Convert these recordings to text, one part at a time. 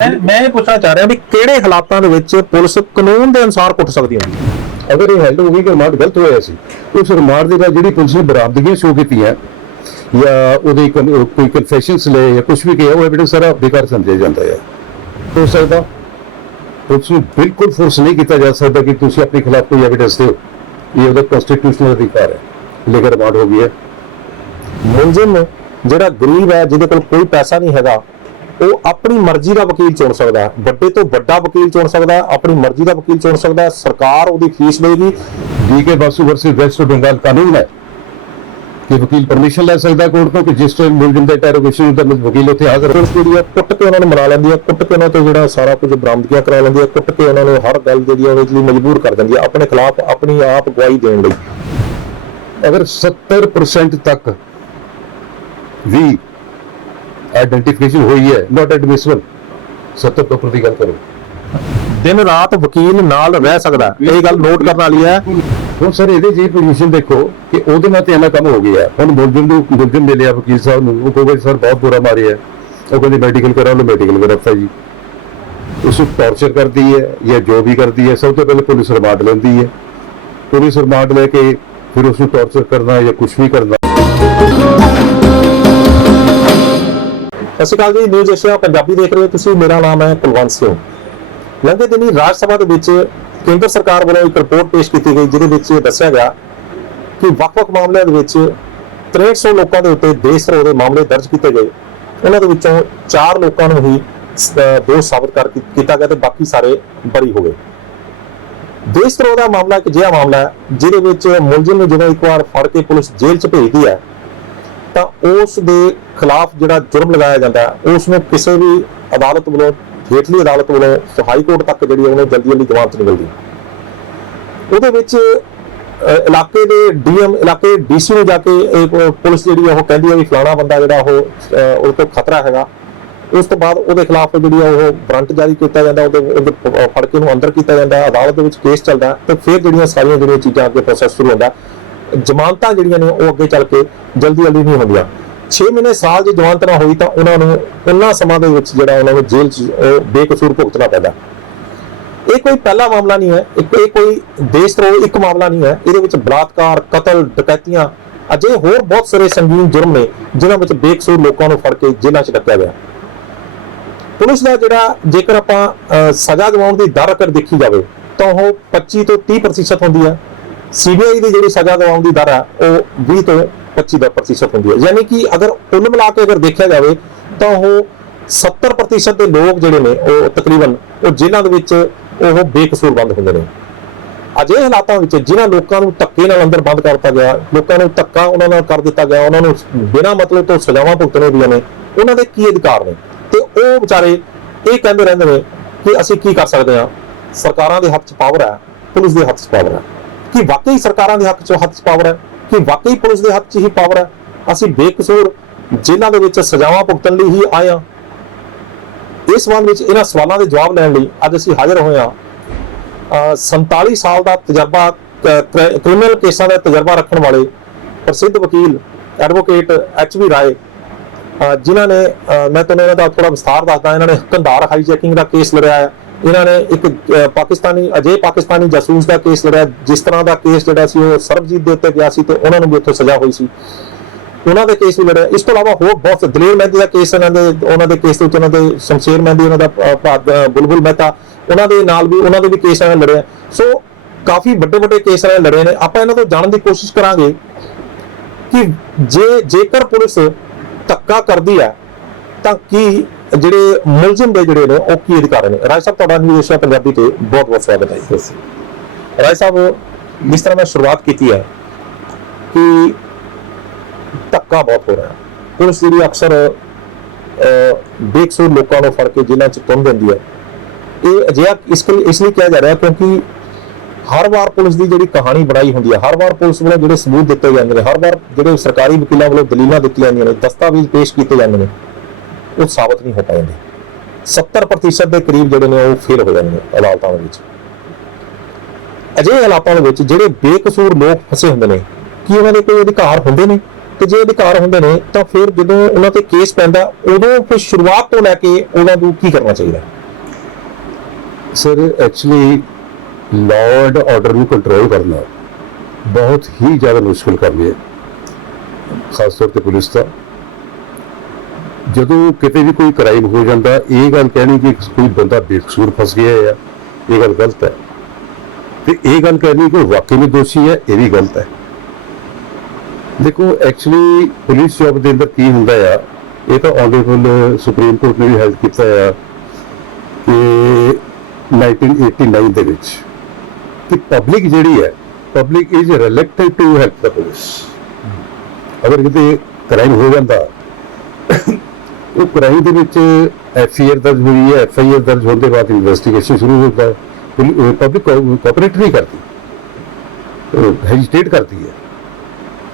मैं ये पूछना चाह रहा भी ਕਿਹੜੇ ਹਾਲਾਤਾਂ ਦੇ ਵਿੱਚ ਪੁਲਿਸ ਕਾਨੂੰਨ ਦੇ ਅਨੁਸਾਰ ਕੁੱਟ ਸਕਦੀ ਹੁੰਦੀ ਹੈ। अगर ये हैंड हो गई कि रिमांड गलत होया सी उस रिमांड के बाद जी पुलिस ने बरामदगियां शो की या ਉਹਦੇ कोई कन्फेशनस ले या कुछ भी किया वो एविडेंस सारा बेकार समझा जाता है। हो सकता पुलिस ਨੂੰ बिल्कुल फोर्स नहीं किया जा सकता कि तुम अपने खिलाफ कोई एविडेंस दो, ये ਉਹਦਾ कॉन्स्टिट्यूशनल अधिकार है। लेकिन रिमांड हो गई है ਮੁਲਜ਼ਮ ਜਿਹੜਾ ਗਰੀਬ ਹੈ ਜਿਹਦੇ ਕੋਲ ਕੋਈ ਪੈਸਾ ਨਹੀਂ ਹੈਗਾ ਉਹ ਆਪਣੀ ਮਰਜ਼ੀ ਦਾ ਵਕੀਲ ਚੁਣ ਸਕਦਾ ਹੈ, ਵੱਡੇ ਤੋਂ ਵੱਡਾ ਵਕੀਲ ਚੁਣ ਸਕਦਾ ਹੈ, ਆਪਣੀ ਮਰਜ਼ੀ ਦਾ ਵਕੀਲ ਚੁਣ ਸਕਦਾ ਹੈ, ਸਰਕਾਰ ਉਹਦੀ ਫੀਸ ਦੇਗੀ। BK Basu versus West Bengal कानून है कि वकील परमिशन ले सकता है कोर्ट को कि जिस टाइम मुलजिम का इंटरोगेशन होता है वकील उत्थे हाजिर ਪੁਲਿਸ ਜਿਹੜੀ ਹੈ ਕੁੱਟ ਕੇ ਉਹਨਾਂ ਨੂੰ ਮਨਾ ਲੈਂਦੀ ਹੈ, ਕੁੱਟ ਕੇ ਉਹਨਾਂ ਤੋਂ ਜਿਹੜਾ ਸਾਰਾ ਕੁਝ ਬਰਾਮਦਗੀਆਂ ਕਰਾ ਲੈਂਦੀ ਹੈ, ਕੁੱਟ ਕੇ ਉਹਨਾਂ ਨੂੰ ਹਰ ਗੱਲ ਜਿਹੜੀ ਹੈ ਉਹਦੇ ਲਈ ਮਜਬੂਰ ਕਰ ਦਿੰਦੀ ਹੈ ਆਪਣੇ ਖਿਲਾਫ ਆਪਣੀ ਆਪ ਗਵਾਹੀ ਦੇਣ ਲਈ। अगर 70% तक भी आइडेंटिफिकेशन हुई है नॉट एडमिसिबल 70% की गल करो दिन रात वकील नाल रह सकदा है, ये गल नोट करने वाली है। ਹੁਣ ਸਰ ਇਹਦੇ ਜੀ ਪੋਜੀਸ਼ਨ ਦੇਖੋ ਕਿ ਉਹਦੇ ਨਾਲ ਤੇ ਇੰਨਾ ਕੰਮ ਹੋ ਗਿਆ। ਹੁਣ ਮੁਲਜ਼ਮ ਮਿਲਿਆ ਵਕੀਲ ਸਾਹਿਬ ਨੂੰ, ਉਹ ਕਹੋਗੇ ਸਰ ਬਹੁਤ ਬੁਰਾ ਮਾਰਿਆ, ਉਹ ਕਹਿੰਦੇ ਮੈਡੀਕਲ ਕਰਾ ਲਓ, ਮੈਡੀਕਲ ਕਰਾਤਾ ਜੀ। ਉਸ ਨੂੰ ਟੌਰਚਰ ਕਰਦੀ ਹੈ ਜਾਂ ਜੋ ਵੀ ਕਰਦੀ ਹੈ, ਸਭ ਤੋਂ ਪਹਿਲੇ ਪੁਲਿਸ ਰਿਮਾਂਡ ਲੈਂਦੀ ਹੈ। ਪੁਲਿਸ ਰਿਮਾਂਡ ਲੈ ਕੇ ਫਿਰ ਉਸ ਨੂੰ ਟੌਰਚਰ ਕਰਨਾ ਜਾਂ ਕੁਝ ਵੀ ਕਰਨਾ। ਸਤਿ ਸ਼੍ਰੀ ਅਕਾਲ ਜੀ, ਨਿਊਜ਼ ਏਸ਼ੀਆ ਪੰਜਾਬੀ ਦੇਖ ਰਹੇ ਹੋ ਤੁਸੀਂ। ਮੇਰਾ ਨਾਮ ਹੈ ਕੁਲਵੰਤ ਸਿੰਘ। ਲੰਘੇ ਦਿਨੀ ਰਾਜ ਸਭਾ ਦੇ ਵਿੱਚ ਕੇਂਦਰ ਸਰਕਾਰ ਵੱਲੋਂ ਇੱਕ ਰਿਪੋਰਟ ਪੇਸ਼ ਕੀਤੀ ਗਈ ਜਿਹਦੇ ਵਿੱਚ ਦੱਸਿਆ ਗਿਆ ਕਿ ਵੱਖ-ਵੱਖ ਮਾਮਲਿਆਂ ਦੇ ਵਿੱਚ 6300 ਲੋਕਾਂ ਦੇ ਉੱਤੇ ਦੇਸ਼ ਧਰੋਹ ਦੇ ਮਾਮਲੇ ਦਰਜ ਕੀਤੇ ਗਏ। ਉਹਨਾਂ ਦੇ ਵਿੱਚੋਂ 4 ਲੋਕਾਂ ਨੂੰ ਹੀ ਦੋਸ਼ ਸਾਬਤ ਕੀਤਾ ਗਿਆ ਤੇ ਬਾਕੀ ਸਾਰੇ ਬਰੀ ਹੋ ਗਏ। ਦੇਸ਼ ਧਰੋਹ ਦਾ ਮਾਮਲਾ ਇੱਕ ਅਜਿਹਾ ਮਾਮਲਾ ਹੈ ਜਿਹਦੇ ਵਿੱਚ ਮੁਲਜ਼ਮ ਨੂੰ ਜਦੋਂ ਇੱਕ ਵਾਰ ਫੜ ਕੇ ਪੁਲਿਸ ਜੇਲ੍ਹ 'ਚ ਭੇਜਦੀ ਹੈ ਤਾਂ ਉਸ ਦੇ ਖਿਲਾਫ ਜਿਹੜਾ ਜੁਰਮ ਲਗਾਇਆ ਜਾਂਦਾ ਹੈ ਉਸ ਨੂੰ ਕਿਸੇ ਵੀ ਅਦਾਲਤ ਵੱਲੋਂ, ਹੇਠਲੀ ਅਦਾਲਤ ਵੱਲੋਂ ਹਾਈ ਕੋਰਟ ਤੱਕ ਜਿਹੜੀ ਉਹਨੂੰ ਜਲਦੀ ਜ਼ਮਾਨਤ ਨਹੀਂ ਮਿਲਦੀ। ਉਹਦੇ ਵਿੱਚ ਇਲਾਕੇ ਦੇ ਡੀਐਮ, ਇਲਾਕੇ ਡੀਸੀ ਨੂੰ ਜਾ ਕੇ ਪੁਲਿਸ ਜਿਹੜੀ ਉਹ ਕਹਿੰਦੀ ਹੈ ਵੀ ਫਲਾਣਾ ਬੰਦਾ ਜਿਹੜਾ ਉਹ ਤੋਂ ਖਤਰਾ ਹੈਗਾ। ਉਸ ਤੋਂ ਬਾਅਦ ਉਹਦੇ ਖਿਲਾਫ ਜਿਹੜੀ ਉਹ ਵਾਰੰਟ ਜਾਰੀ ਕੀਤਾ ਜਾਂਦਾ, ਉਹਦੇ ਫੜ ਕੇ ਉਹਨੂੰ ਅੰਦਰ ਕੀਤਾ ਜਾਂਦਾ, ਅਦਾਲਤ ਦੇ ਵਿੱਚ ਕੇਸ ਚੱਲਦਾ ਤੇ ਫਿਰ ਜਿਹੜੀਆਂ ਸਾਰੀਆਂ ਚੀਜ਼ਾਂ ਅੱਗੇ ਪ੍ਰੋਸੈਸ ਸ਼ੁਰੂ ਹੁੰਦਾ। ਜ਼ਮਾਨਤਾਂ ਜਿਹੜੀਆਂ ਨੇ ਉਹ ਅੱਗੇ ਚੱਲ ਕੇ ਜਲਦੀ ਨਹੀਂ ਹੁੰਦੀਆਂ। 6 ਮਹੀਨੇ ਸਾਲ ਦੀ ਜ਼ਮਾਨਤ ਨਾ ਹੋਈ ਤਾਂ ਉਹਨਾਂ ਨੂੰ ਉਹਨਾਂ ਸਮਾਂ ਦੇ ਵਿੱਚ ਜਿਹੜਾ ਉਹਨਾਂ ਨੂੰ ਜੇਲ੍ਹ 'ਚ ਬੇਕਸੂਰ ਭੁਗਤਣਾ ਪੈਂਦਾ। ਇਹ ਕੋਈ ਪਹਿਲਾ ਮਾਮਲਾ ਨਹੀਂ ਹੈ, ਇਹ ਕੋਈ ਦੇਸ਼ ਧਰੋਹ ਇੱਕ ਮਾਮਲਾ ਨਹੀਂ ਹੈ। ਇਹਦੇ ਵਿੱਚ ਬਲਾਤਕਾਰ, ਕਤਲ, ਡਕੈਤੀਆਂ, ਅਜੇ ਹੋਰ ਬਹੁਤ ਸਾਰੇ ਸੰਗੀਨ ਜੁਰਮ ਨੇ ਜਿਨ੍ਹਾਂ ਵਿੱਚ ਬੇਕਸੂਰ ਲੋਕਾਂ ਨੂੰ ਫੜ ਕੇ ਜੇਲ੍ਹਾਂ 'ਚ ਡੱਕਿਆ ਗਿਆ। ਪੁਲਿਸ ਦਾ ਜਿਹੜਾ ਜੇਕਰ ਆਪਾਂ ਸਜ਼ਾ ਦਿਵਾਉਣ ਦੀ ਦਰ ਅਗਰ ਦੇਖੀ ਜਾਵੇ ਤਾਂ ਉਹ 25 ਤੋਂ 30% ਹੁੰਦੀ ਹੈ। ਸੀਬੀਆਈ ਦੀ ਜਿਹੜੀ ਸਜ਼ਾ ਦਿਵਾਉਣ ਦੀ ਦਰ ਹੈ ਉਹ 20 ਤੋਂ 25% ਹੁੰਦੀ ਹੈ। ਯਾਨੀ ਕਿ ਅਗਰ ਕੁੱਲ ਮਿਲਾ ਕੇ ਅਗਰ ਦੇਖਿਆ ਜਾਵੇ ਤਾਂ ਉਹ 70% ਦੇ ਲੋਕ ਜਿਹੜੇ ਨੇ ਉਹ ਤਕਰੀਬਨ ਉਹ ਜੇਲ੍ਹਾਂ ਦੇ ਵਿੱਚ ਉਹ ਬੇਕਸੂਰ ਬੰਦ ਹੁੰਦੇ ਨੇ। ਅਜਿਹੇ ਹਾਲਾਤਾਂ ਵਿੱਚ ਜਿਨ੍ਹਾਂ ਲੋਕਾਂ ਨੂੰ ਧੱਕੇ ਨਾਲ ਅੰਦਰ ਬੰਦ ਕਰਤਾ ਗਿਆ, ਲੋਕਾਂ ਨੂੰ ਧੱਕਾ ਉਹਨਾਂ ਨਾਲ ਕਰ ਦਿੱਤਾ ਗਿਆ, ਉਹਨਾਂ ਨੂੰ ਬਿਨਾਂ ਮਤਲਬ ਤੋਂ ਸਜ਼ਾਵਾਂ ਭੁਗਤਣੇ ਦੀਆਂ ਨੇ, ਉਹਨਾਂ ਦੇ ਕੀ ਅਧਿਕਾਰ ਨੇ? ਤੇ ਉਹ ਵਿਚਾਰੇ ਇਹ ਕਹਿੰਦੇ ਰਹਿੰਦੇ ਨੇ ਕਿ ਅਸੀਂ ਕੀ ਕਰ ਸਕਦੇ ਹਾਂ, ਸਰਕਾਰਾਂ ਦੇ ਹੱਥ 'ਚ ਪਾਵਰ ਹੈ, ਪੁਲਿਸ ਦੇ ਹੱਥ 'ਚ ਪਾਵਰ ਹੈ। ਕਿ ਵਾਕਈ ਸਰਕਾਰਾਂ ਦੇ ਹੱਥ 'ਚ ਪਾਵਰ ਹੈ? ਕਿ ਵਾਕਈ ਪੁਲਿਸ ਦੇ ਹੱਥ 'ਚ ਹੀ ਪਾਵਰ ਹੈ? ਅਸੀਂ ਬੇਕਸੂਰ ਜੇਲ੍ਹਾਂ ਦੇ ਵਿੱਚ ਸਜ਼ਾਵਾਂ ਭੁਗਤਣ ਲਈ ਹੀ ਆਏ ਹਾਂ। ਇਸ ਸੰਬੰਧ ਵਿੱਚ ਇਹਨਾਂ ਸਵਾਲਾਂ ਦੇ ਜਵਾਬ ਲੈਣ ਲਈ ਅੱਜ ਅਸੀਂ ਹਾਜ਼ਰ ਹੋਏ ਹਾਂ 47 ਸਾਲ ਦਾ ਤਜਰਬਾ, ਕ੍ਰਿਮੀਨਲ ਕੇਸਾਂ ਦਾ ਤਜਰਬਾ ਰੱਖਣ ਵਾਲੇ ਪ੍ਰਸਿੱਧ ਵਕੀਲ ਐਡਵੋਕੇਟ HV ਰਾਏ, ਜਿਨ੍ਹਾਂ ਨੇ ਮੈਂ ਤੁਹਾਨੂੰ ਇਹਨਾਂ ਦਾ ਥੋੜਾ ਵਿਸਥਾਰ ਦੱਸਦਾ। ਇਹਨਾਂ ਨੇ ਕੰਧਾਰ ਹਾਈਜੈਕਿੰਗ ਦਾ ਕੇਸ ਲੜਿਆ ਹੈ, ਇਹਨਾਂ ਨੇ ਇੱਕ ਪਾਕਿਸਤਾਨੀ ਜਾਸੂਸ ਦਾ ਕੇਸ ਲੜਿਆ, ਜਿਸ ਤਰ੍ਹਾਂ ਦਾ ਕੇਸ ਜਿਹੜਾ ਸੀ ਉਹ ਸਰਬਜੀਤ ਦੇ ਉੱਤੇ ਗਿਆ ਸੀ ਤੇ ਉਹਨਾਂ ਨੂੰ ਵੀ ਉੱਥੇ ਸਜ਼ਾ ਹੋਈ ਸੀ, ਉਹਨਾਂ ਦੇ ਕੇਸ ਵੀ ਲੜਿਆ। ਇਸ ਤੋਂ ਇਲਾਵਾ ਹੋਰ ਬਹੁਤ ਦਲੇਰ ਮਹਿੰਦੀ ਦਾ ਕੇਸ ਉਹਨਾਂ ਦੇ ਕੇਸ ਵਿੱਚ, ਉਹਨਾਂ ਦੇ ਸ਼ਮਸ਼ੇਰ ਮਹਿੰਦੀ, ਉਹਨਾਂ ਦਾ ਬੁਲਬੁਲ ਮਹਿਤਾ, ਉਹਨਾਂ ਦੇ ਨਾਲ ਵੀ ਉਹਨਾਂ ਦੇ ਵੀ ਕੇਸ ਇਹਨਾਂ ਲੜਿਆ। ਸੋ ਕਾਫੀ ਵੱਡੇ ਕੇਸ ਇਹਨਾਂ ਲੜੇ ਨੇ। ਆਪਾਂ ਇਹਨਾਂ ਤੋਂ ਜਾਣਨ ਦੀ ਕੋਸ਼ਿਸ਼ ਕਰਾਂਗੇ ਕਿ ਜੇਕਰ ਪੁਲਿਸ ਧੱਕਾ ਕਰਦੀ ਹੈ ਤਾਂ ਕੀ ਜਿਹੜੇ ਮੁਲਜ਼ਮ ਦੇ ਜਿਹੜੇ ਨੇ ਉਹ ਕੀ ਅਧਿਕਾਰ ਨੇ। ਰਾਏ ਸਾਹਿਬ, ਤੁਹਾਡਾ ਨਿਊਜ਼ ਏਸ਼ੀਆ ਪੰਜਾਬੀ ਤੇ ਬਹੁਤ ਸਵਾਗਤ ਹੈ। ਰਾਏ ਸਾਹਿਬ, ਜਿਸ ਤਰ੍ਹਾਂ ਮੈਂ ਸ਼ੁਰੂਆਤ ਕੀਤੀ ਹੈ ਕਿ ਧੱਕਾ ਬਹੁਤ ਹੋ ਰਿਹਾ ਹੈ, ਪੁਲਿਸ ਜਿਹੜੀ ਅਕਸਰ ਬੇਕਸੂਰ ਲੋਕਾਂ ਨੂੰ ਫੜ ਕੇ ਜੇਲ੍ਹਾਂ 'ਚ ਤੁੰਨ ਦਿੰਦੀ ਹੈ। ਇਹ ਅਜਿਹਾ ਇਸ ਲਈ ਕਿਹਾ ਜਾ ਰਿਹਾ ਕਿਉਂਕਿ ਹਰ ਵਾਰ ਪੁਲਿਸ ਦੀ ਜਿਹੜੀ ਕਹਾਣੀ ਬਣਾਈ ਹੁੰਦੀ ਹੈ, ਹਰ ਵਾਰ ਪੁਲਿਸ ਵੱਲੋਂ ਜਿਹੜੇ ਸਬੂਤ ਦਿੱਤੇ ਜਾਂਦੇ ਨੇ, ਹਰ ਵਾਰ ਜਿਹੜੇ ਸਰਕਾਰੀ ਵਕੀਲਾਂ ਵੱਲੋਂ ਦਲੀਲਾਂ ਦਿੱਤੀਆਂ ਜਾਂਦੀਆਂ ਨੇ, ਦਸਤਾਵੇਜ਼ ਪੇਸ਼ ਕੀਤੇ ਜਾਂਦੇ ਨੇ, ਉਹ ਸਾਬਤ ਨਹੀਂ ਹੋ ਪਾਉਂਦੇ। 70% ਦੇ ਕਰੀਬ ਜਿਹੜੇ ਨੇ ਉਹ ਫੇਲ ਹੋ ਜਾਂਦੇ ਨੇ ਅਦਾਲਤਾਂ ਦੇ ਵਿੱਚ। ਅਜਿਹੇ ਹਾਲਾਤਾਂ ਦੇ ਵਿੱਚ ਜਿਹੜੇ ਬੇਕਸੂਰ ਲੋਕ ਫਸੇ ਹੁੰਦੇ ਨੇ, ਕੀ ਉਹਨਾਂ ਦੇ ਕੋਈ ਅਧਿਕਾਰ ਹੁੰਦੇ ਨੇ? ਤੇ ਜੇ ਅਧਿਕਾਰ ਹੁੰਦੇ ਨੇ ਤਾਂ ਫਿਰ ਜਦੋਂ ਉਹਨਾਂ ਤੇ ਕੇਸ ਪੈਂਦਾ ਉਦੋਂ ਫਿਰ ਸ਼ੁਰੂਆਤ ਤੋਂ ਲੈ ਕੇ ਉਹਨਾਂ ਨੂੰ ਕੀ ਕਰਨਾ ਚਾਹੀਦਾ? Sir actually law and order ਨੂੰ ਕੰਟਰੋਲ ਕਰਨਾ ਬਹੁਤ ਹੀ ਜ਼ਿਆਦਾ ਮੁਸ਼ਕਿਲ ਕੰਮ ਹੈ, ਖਾਸ ਤੌਰ ਤੇ ਪੁਲਿਸ ਦਾ। ਜਦੋਂ ਕਿਤੇ ਵੀ ਕੋਈ ਕ੍ਰਾਈਮ ਹੋ ਜਾਂਦਾ, ਇਹ ਗੱਲ ਕਹਿਣੀ ਕਿ ਕੋਈ ਬੰਦਾ ਬੇਕਸੂਰ ਫਸ ਗਿਆ ਹੈ, ਇਹ ਗੱਲ ਗਲਤ ਹੈ। ਤੇ ਇਹ ਗੱਲ ਕਹਿਣੀ ਕਿ ਵਾਕਈ ਵਿੱਚ ਦੋਸ਼ੀ ਹੈ, ਇਹ ਵੀ ਗਲਤ ਹੈ। ਦੇਖੋ ਐਕਚੁਅਲੀ ਪੁਲਿਸ ਜੌਬ ਦੇ ਅੰਦਰ ਕੀ ਹੁੰਦਾ ਆ, ਇਹ ਤਾਂ ਆਨਰੇਬਲ ਸੁਪਰੀਮ ਕੋਰਟ ਨੇ ਵੀ ਹੈਲਪ ਕੀਤਾ ਆ ਕਿ 1989 ਦੇ ਵਿੱਚ ਕਿ ਪਬਲਿਕ ਜਿਹੜੀ ਹੈ, public is reluctant to help the police. ਅਗਰ ਕਿਤੇ ਕ੍ਰਾਈਮ ਹੋ ਜਾਂਦਾ, ਉਹ ਕ੍ਰਾਈਮ ਦੇ ਵਿੱਚ FIR ਦਰਜ ਹੋਈ ਹੈ, FIR ਦਰਜ ਹੋਣ ਦੇ ਬਾਅਦ ਇਨਵੈਸਟੀਗੇਸ਼ਨ ਸ਼ੁਰੂ ਹੁੰਦਾ ਹੈ, ਪਬਲਿਕ ਕੋਆਪਰੇਟ ਨਹੀਂ ਕਰਦੀ, ਹੈजिटेट करती है।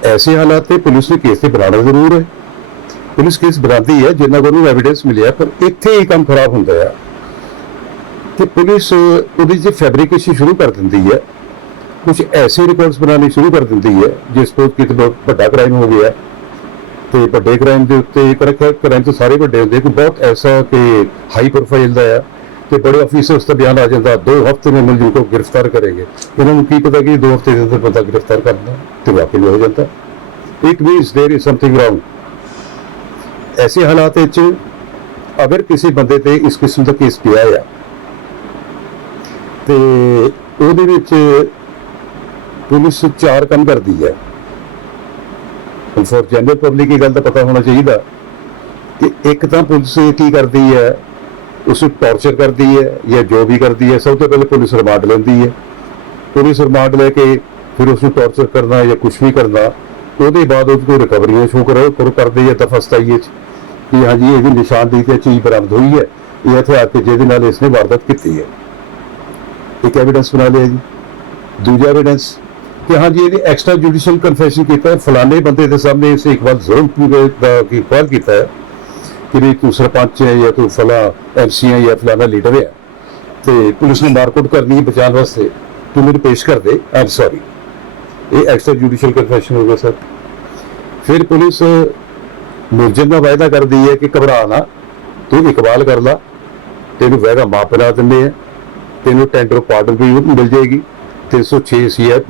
ऐसे हालात में पुलिस ने केस बनाना जरूर है, पुलिस केस बनाती है जिन्ना को एविडेंस मिले, पर इत्थे ही काम खराब होता है कि पुलिस वो फैब्रिकेशन शुरू कर देती है, कुछ ऐसे रिकॉर्ड्स बनाने शुरू कर देती है जिस पर कि बड़ा क्राइम हो गया तो बड़े क्राइम के उत्ते क्राइम तो सारे बड़े होंगे, कोई बहुत ऐसा कि हाई प्रोफाइल का है तो बड़े ऑफिसर्स का बयान आ जाता 2 हफ्ते में मुलजिम को गिरफ्तार करेंगे। इन्होंने की पता कि 2 हफ्ते के अंदर बंदा गिरफ्तार करना तो वाकई में हो जाता। It means there is something wrong. ऐसे हालात अगर किसी बंदे ते इस किस्म का केस पिया है तो ਉਹਦੇ ਵਿੱਚ पुलिस 4 ਕੰਮ करती है। फॉर जनरल पब्लिक ये गल का पता होना चाहिए कि एक तो पुलिस की करती है, उसको टॉर्चर करती है या जो भी करती है, सब तो पहले पुलिस रिमांड लेती है। पुलिस रिमांड लेके फिर उसको टॉर्चर करना या कुछ भी करना, उसके बाद उसको रिकवरियां शो करते हैं दफास्ताई कि हाँ जी ये निशानदेही से चीज़ बरामद हुई है, ये हथियार के जिहदे नाल इसने वारदात की है। एक एविडेंस बना लिया जी। दूजा एविडेंस कि हाँ जी ये एक्स्ट्रा जुडिशल कन्फेशन किया है, फलाने बंदे के सामने इसे एक बार जुर्म की इकबाल किया है कि भी तू सरपंच है या तू फला MC है या फलाना लीडर है, तो पुलिस ने मारकुट करनी है बचाने वास्ते, तू मेरे पेश कर दे, आई एम सॉरी। ये एक्स्ट्रा जुडिशल कन्फेशन हो गया सर। फिर पुलिस मुलजिम का वायदा कर दी है कि घबरा ना, तू इकबाल कर ला, तेन वैगा माफ बना देंगे, तेन टेंडर पार्डन भी मिल जाएगी, 306 CR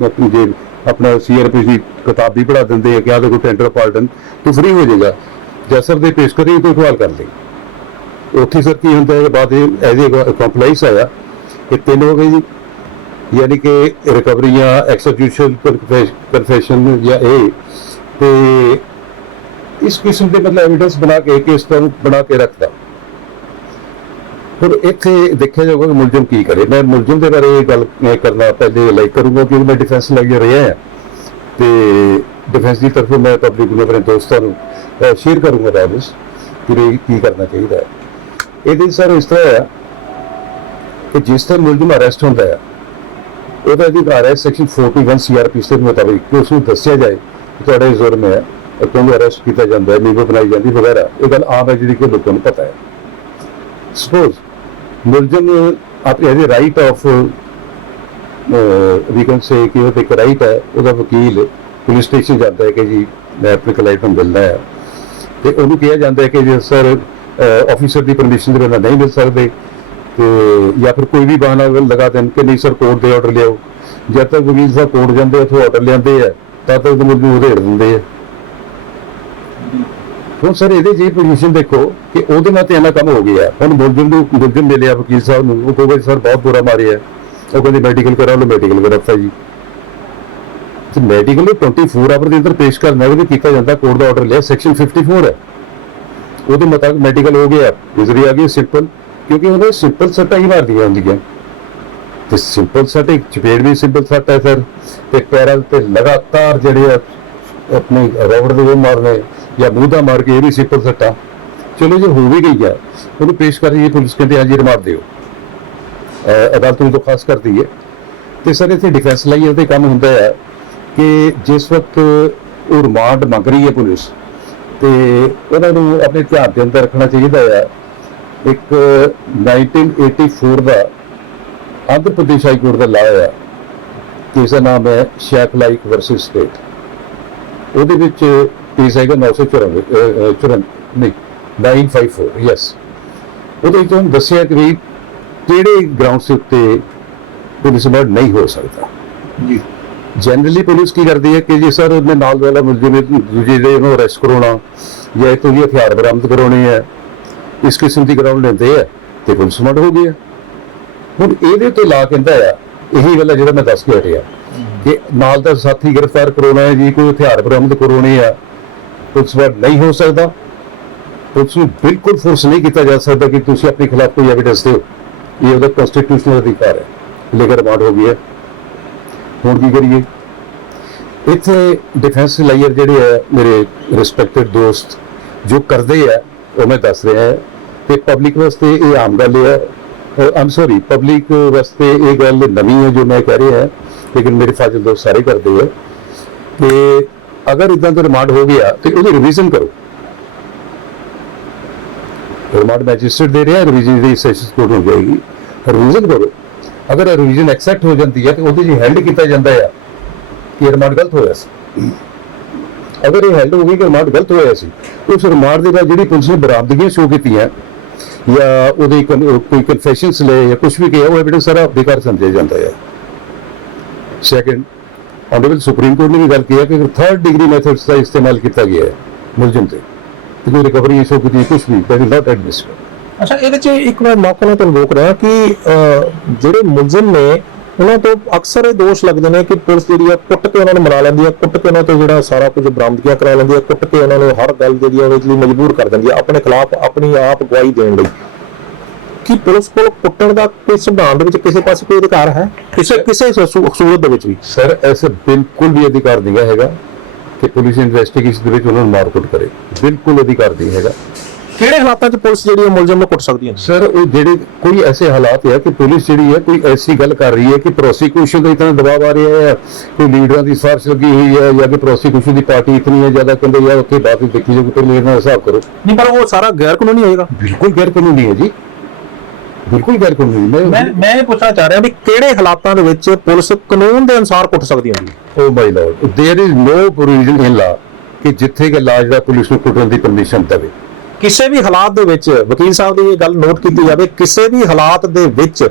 अपना CRP की किताब भी पढ़ा देंगे कि आ देखो टेंडर पार्डन, तू फ्री हो जाएगा। जैसर दे पेश करें तो इकबाल कर ले। उत्थे सर की होंगे है बाद एज ए कंप्लाइस आया कि 3 हो गए जी, यानी कि रिकवरियां एक्सक्यूशन कन्फेशन या तो इस किस्म के मतलब एविडेंस बना के केस बना के रखता। फिर इतने देखा जाएगा कि मुलजिम की करे। मैं मुलजिम के बारे गल करना पहले लाइक करूँगा क्योंकि मैं डिफेंस लगे रहा है, तो डिफेंस की तरफों मैं पब्लिक में अपने दोस्तों शेयर करूँगा राइस फिर की करना चाहिए। ये सर इस तरह है कि जिस तरह मुलजिम अरेस्ट होता है वो अधिकार है सैक्शन 41 CRPC के मुताबिक कि उसको दसिया जाए कि थोड़ा जुर्म है, क्यों अरेस्ट किया जाता है, नींबू बनाई जाती वगैरह, ये गल आम है जी कि लोगों को पता है। सपोज मुलजिम आप as right of we can say कि एक राइट है, वह वकील पुलिस स्टेशन जाता है कि जी मैं अपने क्लाइंट को मिलना है, तो उन्होंने कहा जाता है कि जी सर ऑफिसर की परमिशन के बिना नहीं मिल सकते, तो या फिर कोई भी बहाना लगा दें कि नहीं सर कोर्ट के ऑर्डर लियाओ। जब तक वकील साहब कोर्ट जाते उतो ऑर्डर लियाते हैं तब तक तो मुलजिम उधेड़ देंगे है। हम सर ये पोजिशन देखो कि वो इन्ना काम हो गया। हम मुलजिम मिले वकील साहब को, कहोगे सर बहुत बुरा मारे है, वो कहते मेडिकल करा लो, मेडिकल कराता जी। तो मेडिकल 24 आवर के अंदर पेश करना भी किया जाता, कोर्ट का ऑर्डर लिया सैक्शन 54 है, वो मुताबिक मेडिकल हो गया, इंजरी आ गई सिंपल, क्योंकि उन्हें सिंपल सट्टा ही मार दिया होंगे। तो सिंपल सट एक चपेट भी सिंपल सट है सर, तो पैरों पर लगातार जड़े अपने रबड़ के मारने या मूँह का मार के ये भी सिंपल सट्टा। चलो जो हो भी गई है उन्हें पेश कर रही है पुलिस, कहते हाँ जी रिमांड दो, अदालत में दरखास्त कर दी है। तो सर इतने डिफेंस लाई ये काम होंगे है कि जिस वक्त वो रिमांड मंग रही है पुलिस, तो उन्होंने अपने ध्यान के अंदर रखना चाहिए है एक 1984 का आंध्र प्रदेश हाई कोर्ट का लॉ है, जिसका नाम है शेख लाइक वर्सेस स्टेट। वो ਕੇਸ ਹੈਗਾ 994 ਨਹੀਂ 954 ਯੈਸ। ਉਹਦੇ ਵਿੱਚ ਉਹਨੂੰ ਦੱਸਿਆ ਕਿ ਵੀ ਕਿਹੜੇ ਗਰਾਊਂਡਸ ਉੱਤੇ ਪੁਲਿਸ ਰਿਮਾਂਡ ਨਹੀਂ ਹੋ ਸਕਦਾ ਜੀ। ਜਨਰਲੀ ਪੁਲਿਸ ਕੀ ਕਰਦੀ ਹੈ ਕਿ ਜੇ ਸਰ ਉਹਨੇ ਨਾਲ ਵਾਲਾ ਮੁਲਜ਼ਮ ਦੂਜੇ ਦੇ ਉਹਨੂੰ ਅਰੈਸਟ ਕਰਾਉਣਾ ਜਾਂ ਇਹ ਤੋਂ ਜੀ ਹਥਿਆਰ ਬਰਾਮਦ ਕਰਾਉਣੇ ਹੈ, ਇਸ ਕਿਸਮ ਦੀ ਗਰਾਊਂਡ ਲੈਂਦੇ ਆ ਤੇ ਪੁਲਿਸ ਰਿਮਾਂਡ ਹੋ ਗਿਆ। ਹੁਣ ਇਹਦੇ ਤੇ ਲਾ ਕਹਿੰਦਾ ਆ ਇਹੀ ਗੱਲ ਹੈ ਜਿਹੜਾ ਮੈਂ ਦੱਸ ਕੇ ਹਟਿਆ ਕਿ ਨਾਲ ਦਾ ਸਾਥੀ ਗ੍ਰਿਫਤਾਰ ਕਰਾਉਣਾ ਹੈ ਜੀ, ਕੋਈ ਹਥਿਆਰ ਬਰਾਮਦ ਕਰਾਉਣੇ ਆ, ਪੁਲਿਸ ਰਿਮਾਂਡ ਨਹੀਂ ਹੋ ਸਕਦਾ। ਪੁਲਿਸ ਨੂੰ ਬਿਲਕੁਲ ਫੋਰਸ ਨਹੀਂ ਕੀਤਾ ਜਾ ਸਕਦਾ ਕਿ ਤੁਸੀਂ ਆਪਣੇ ਖਿਲਾਫ ਕੋਈ ਐਵੀਡੈਂਸ ਦਿਓ, ਇਹ ਉਹਦਾ ਕਨਸਟੀਟਿਊਸ਼ਨਲ ਅਧਿਕਾਰ ਹੈ, ਲੇਕਿਨ ਰਿਮਾਂਡ ਹੋ ਗਿਆ। ਹੁਣ ਕੀ ਕਰੀਏ? ਇੱਥੇ ਡਿਫੈਂਸ ਲਾਇਰ ਜਿਹੜੇ ਆ ਮੇਰੇ ਰਿਸਪੈਕਟਡ ਦੋਸਤ ਜੋ ਕਰਦੇ ਆ ਉਹ ਮੈਂ ਦੱਸ ਰਿਹਾ ਹੈ ਕਿ ਪਬਲਿਕ ਵਾਸਤੇ ਇਹ ਆਮ ਗੱਲ ਹੈ, ਆਮ ਸੌਰੀ ਪਬਲਿਕ ਵਾਸਤੇ ਇਹ ਗੱਲ ਨਵੀਂ ਹੈ ਜੋ ਮੈਂ ਕਹਿ ਰਿਹਾ ਹੈ, ਲੇਕਿਨ ਮੇਰੇ ਫਾਜ਼ਿਲ ਦੋਸਤ ਸਾਰੇ ਕਰਦੇ ਆ ਕਿ ਅਗਰ ਇਦਾਂ ਦਾ ਰਿਮਾਂਡ ਹੋ ਗਿਆ ਤੇ ਉਹਦੀ ਰਿਵੀਜ਼ਨ ਕਰੋ। ਰਿਮਾਂਡ ਮੈਜਿਸਟਰੇਟ ਦੇ ਰਿਹਾ, ਰਿਵੀਜ਼ਨ ਦੀ ਸੈਸ਼ਨਸ ਕੋਰਟ ਹੋ ਜਾਏਗੀ, ਰਿਵੀਜ਼ਨ ਕਰੋ। ਅਗਰ ਰਿਵੀਜ਼ਨ ਐਕਸੈਪਟ ਹੋ ਜਾਂਦੀ ਹੈ ਤੇ ਉਹਦੇ ਜੀ ਹੈਲਡ ਕੀਤਾ ਜਾਂਦਾ ਹੈ ਕਿ ਰਿਮਾਂਡ ਗਲਤ ਹੋਇਆ ਸੀ। ਅਗਰ ਇਹ ਹੈਲਡ ਹੋ ਗਈ ਕਿ ਰਿਮਾਂਡ ਗਲਤ ਹੋਇਆ ਸੀ, ਉਸ ਰਿਮਾਂਡ ਦੇ ਨਾਲ ਜਿਹੜੀ ਪੁਲਿਸ ਨੇ ਬਰਾਮਦਗੀਆਂ ਸ਼ੋ ਕੀਤੀਆਂ ਜਾਂ ਉਹਦੇ ਕੋਈ ਕਨਫੈਸ਼ਨਸ ਲਏ ਜਾਂ ਕੁਝ ਵੀ ਕਿਹਾ, ਉਹ ਐਵੀਡੈਂਸ ਸਾਰਾ ਬੇਕਾਰ ਸਮਝਿਆ ਜਾਂਦਾ ਹੈ। ਸੈਕੰਡ, ਆਨਰੇਬਲ ਸੁਪਰੀਮ ਕੋਰਟ ਨੇ ਵੀ ਗੱਲ ਕੀਤੀ ਹੈ ਕਿ ਥਰਡ ਡਿਗਰੀ ਮੈਥਡਸ ਦਾ ਇਸਤੇਮਾਲ ਕੀਤਾ ਗਿਆ ਹੈ ਮੁਲਜ਼ਮ ਤੇ ਕੋਈ ਰਿਕਵਰੀ ਸ਼ੋ ਕੀਤੀ ਕੁਝ ਵੀ, ਦੈਟ ਇਜ਼ ਨਾਟ ਐਡਮਿਸਿਬਲ। ਅੱਛਾ, ਇਹਦੇ 'ਚ ਇੱਕ ਮੈਂ ਮੌਕੇ ਨਾਲ ਤੁਹਾਨੂੰ ਰੋਕ ਰਿਹਾ ਕਿ ਜਿਹੜੇ ਮੁਲਜ਼ਮ ਨੇ ਉਹਨਾਂ ਤੋਂ ਅਕਸਰ ਇਹ ਦੋਸ਼ ਲੱਗਦੇ ਨੇ ਕਿ ਪੁਲਿਸ ਜਿਹੜੀ ਆ ਕੁੱਟ ਕੇ ਉਹਨਾਂ ਨੂੰ ਮਨਾ ਲੈਂਦੀ ਹੈ, ਕੁੱਟ ਕੇ ਉਹਨਾਂ ਤੋਂ ਜਿਹੜਾ ਸਾਰਾ ਕੁਝ ਬਰਾਮਦਗੀਆਂ ਕਰਾ ਲੈਂਦੀ ਹੈ, ਕੁੱਟ ਕੇ ਉਹਨਾਂ ਨੂੰ ਹਰ ਗੱਲ ਜਿਹੜੀ ਆ ਉਹਦੇ ਲਈ ਮਜਬੂਰ ਕਰ ਦਿੰਦੀ ਹੈ ਆਪਣੇ ਖਿਲਾਫ ਆਪਣੀ ਆਪ ਗਵਾਹੀ ਦੇਣ ਲਈ। ਕੀ ਪੁਲਿਸ ਕੋਲ ਕੁੱਟਣ ਦਾ ਕੋਈ ਸੰਵਿਧਾਨ ਦੇ ਵਿੱਚ ਕਿਸੇ ਪਾਸੇ ਕੋਈ ਅਧਿਕਾਰ ਹੈ ਕਿਸੇ ਸੂਰਤ ਦੇ ਵਿੱਚ ਵੀ? ਸਰ ਐਸੇ ਬਿਲਕੁਲ ਵੀ ਅਧਿਕਾਰ ਨਹੀਂ ਹੈਗਾ ਕਿ ਪੁਲਿਸ ਇਨਵੈਸਟੀਗੇਸ਼ਨ ਦੇ ਵਿੱਚ ਉਹਨਾਂ ਨੂੰ ਮਾਰ ਕੁੱਟ ਕਰੇ, ਬਿਲਕੁਲ ਅਧਿਕਾਰ ਨਹੀਂ ਹੈਗਾ। ਕਿਹੜੇ ਹਾਲਾਤਾਂ 'ਚ ਪੁਲਿਸ ਜਿਹੜੀ ਮੁਲਜ਼ਮ ਨੂੰ ਕੁੱਟ ਸਕਦੀ ਹੈ? ਸਰ ਉਹ ਜਿਹੜੇ ਕੋਈ ਐਸੇ ਹਾਲਾਤ ਹੈ ਕਿ ਪੁਲਿਸ ਜਿਹੜੀ ਹੈ ਕੋਈ ਐਸੀ ਗੱਲ ਕਰ ਰਹੀ ਹੈ ਕਿ ਪ੍ਰੋਸੀਕਿਊਸ਼ਨ ਦਾ ਇਤਨਾ ਦਬਾਅ ਆ ਰਿਹਾ ਹੈ, ਕੋਈ ਲੀਡਰਾਂ ਦੀ ਸਿਫਾਰਿਸ਼ ਲੱਗੀ ਹੋਈ ਹੈ ਜਾਂ ਕਿ ਪ੍ਰੋਸੀਕਿਊਸ਼ਨ ਦੀ ਪਾਰਟੀ ਇਤਨੀ ਹੈ ਜ਼ਿਆਦਾ, ਕਹਿੰਦੇ ਯਾਰ ਉੱਥੇ ਬਾਅਦ ਵਿੱਚ ਦੇਖੀ ਜਾਊਗੀ, ਮੇਰੇ ਨਾਲ ਹਿਸਾਬ ਕਰੋ। ਨਹੀਂ, ਪਰ ਉਹ ਸਾਰਾ ਗੈਰ ਕਾਨੂੰਨੀ ਹੋਏਗਾ। ਬਿਲਕੁਲ ਗੈਰ ਕਾਨੂੰਨੀ ਹੈ ਜੀ, ਬਿਲਕੁਲ ਗੈਰ ਕਾਨੂੰਨੀ। ਮੈਂ ਇਹ ਪੁੱਛਣਾ ਚਾਹ ਰਿਹਾ ਵੀ ਕਿਹੜੇ ਹਾਲਾਤਾਂ ਦੇ ਵਿੱਚ ਪੁਲਿਸ ਕਾਨੂੰਨ ਦੇ ਅਨੁਸਾਰ ਕੁੱਟ ਸਕਦੀ ਹੈ? ਓ ਮਾਈ ਲਾਰਡ, ਦੇयर इज नो ਪ੍ਰੋਵੀਜ਼ਨ ਇਨ ਲਾ ਕਿ ਜਿੱਥੇ ਕਿ ਲਾਜ ਦਾ ਪੁਲਿਸ ਨੂੰ ਕੁੱਟਣ ਦੀ ਪਰਮਿਸ਼ਨ ਦੇਵੇ। ਕਿਸੇ ਵੀ ਹਾਲਾਤ ਦੇ ਵਿੱਚ ਵਕੀਲ ਸਾਹਿਬ ਦੀ ਇਹ ਗੱਲ ਨੋਟ ਕੀਤੀ ਜਾਵੇ, ਕਿਸੇ ਵੀ ਹਾਲਾਤ ਦੇ ਵਿੱਚ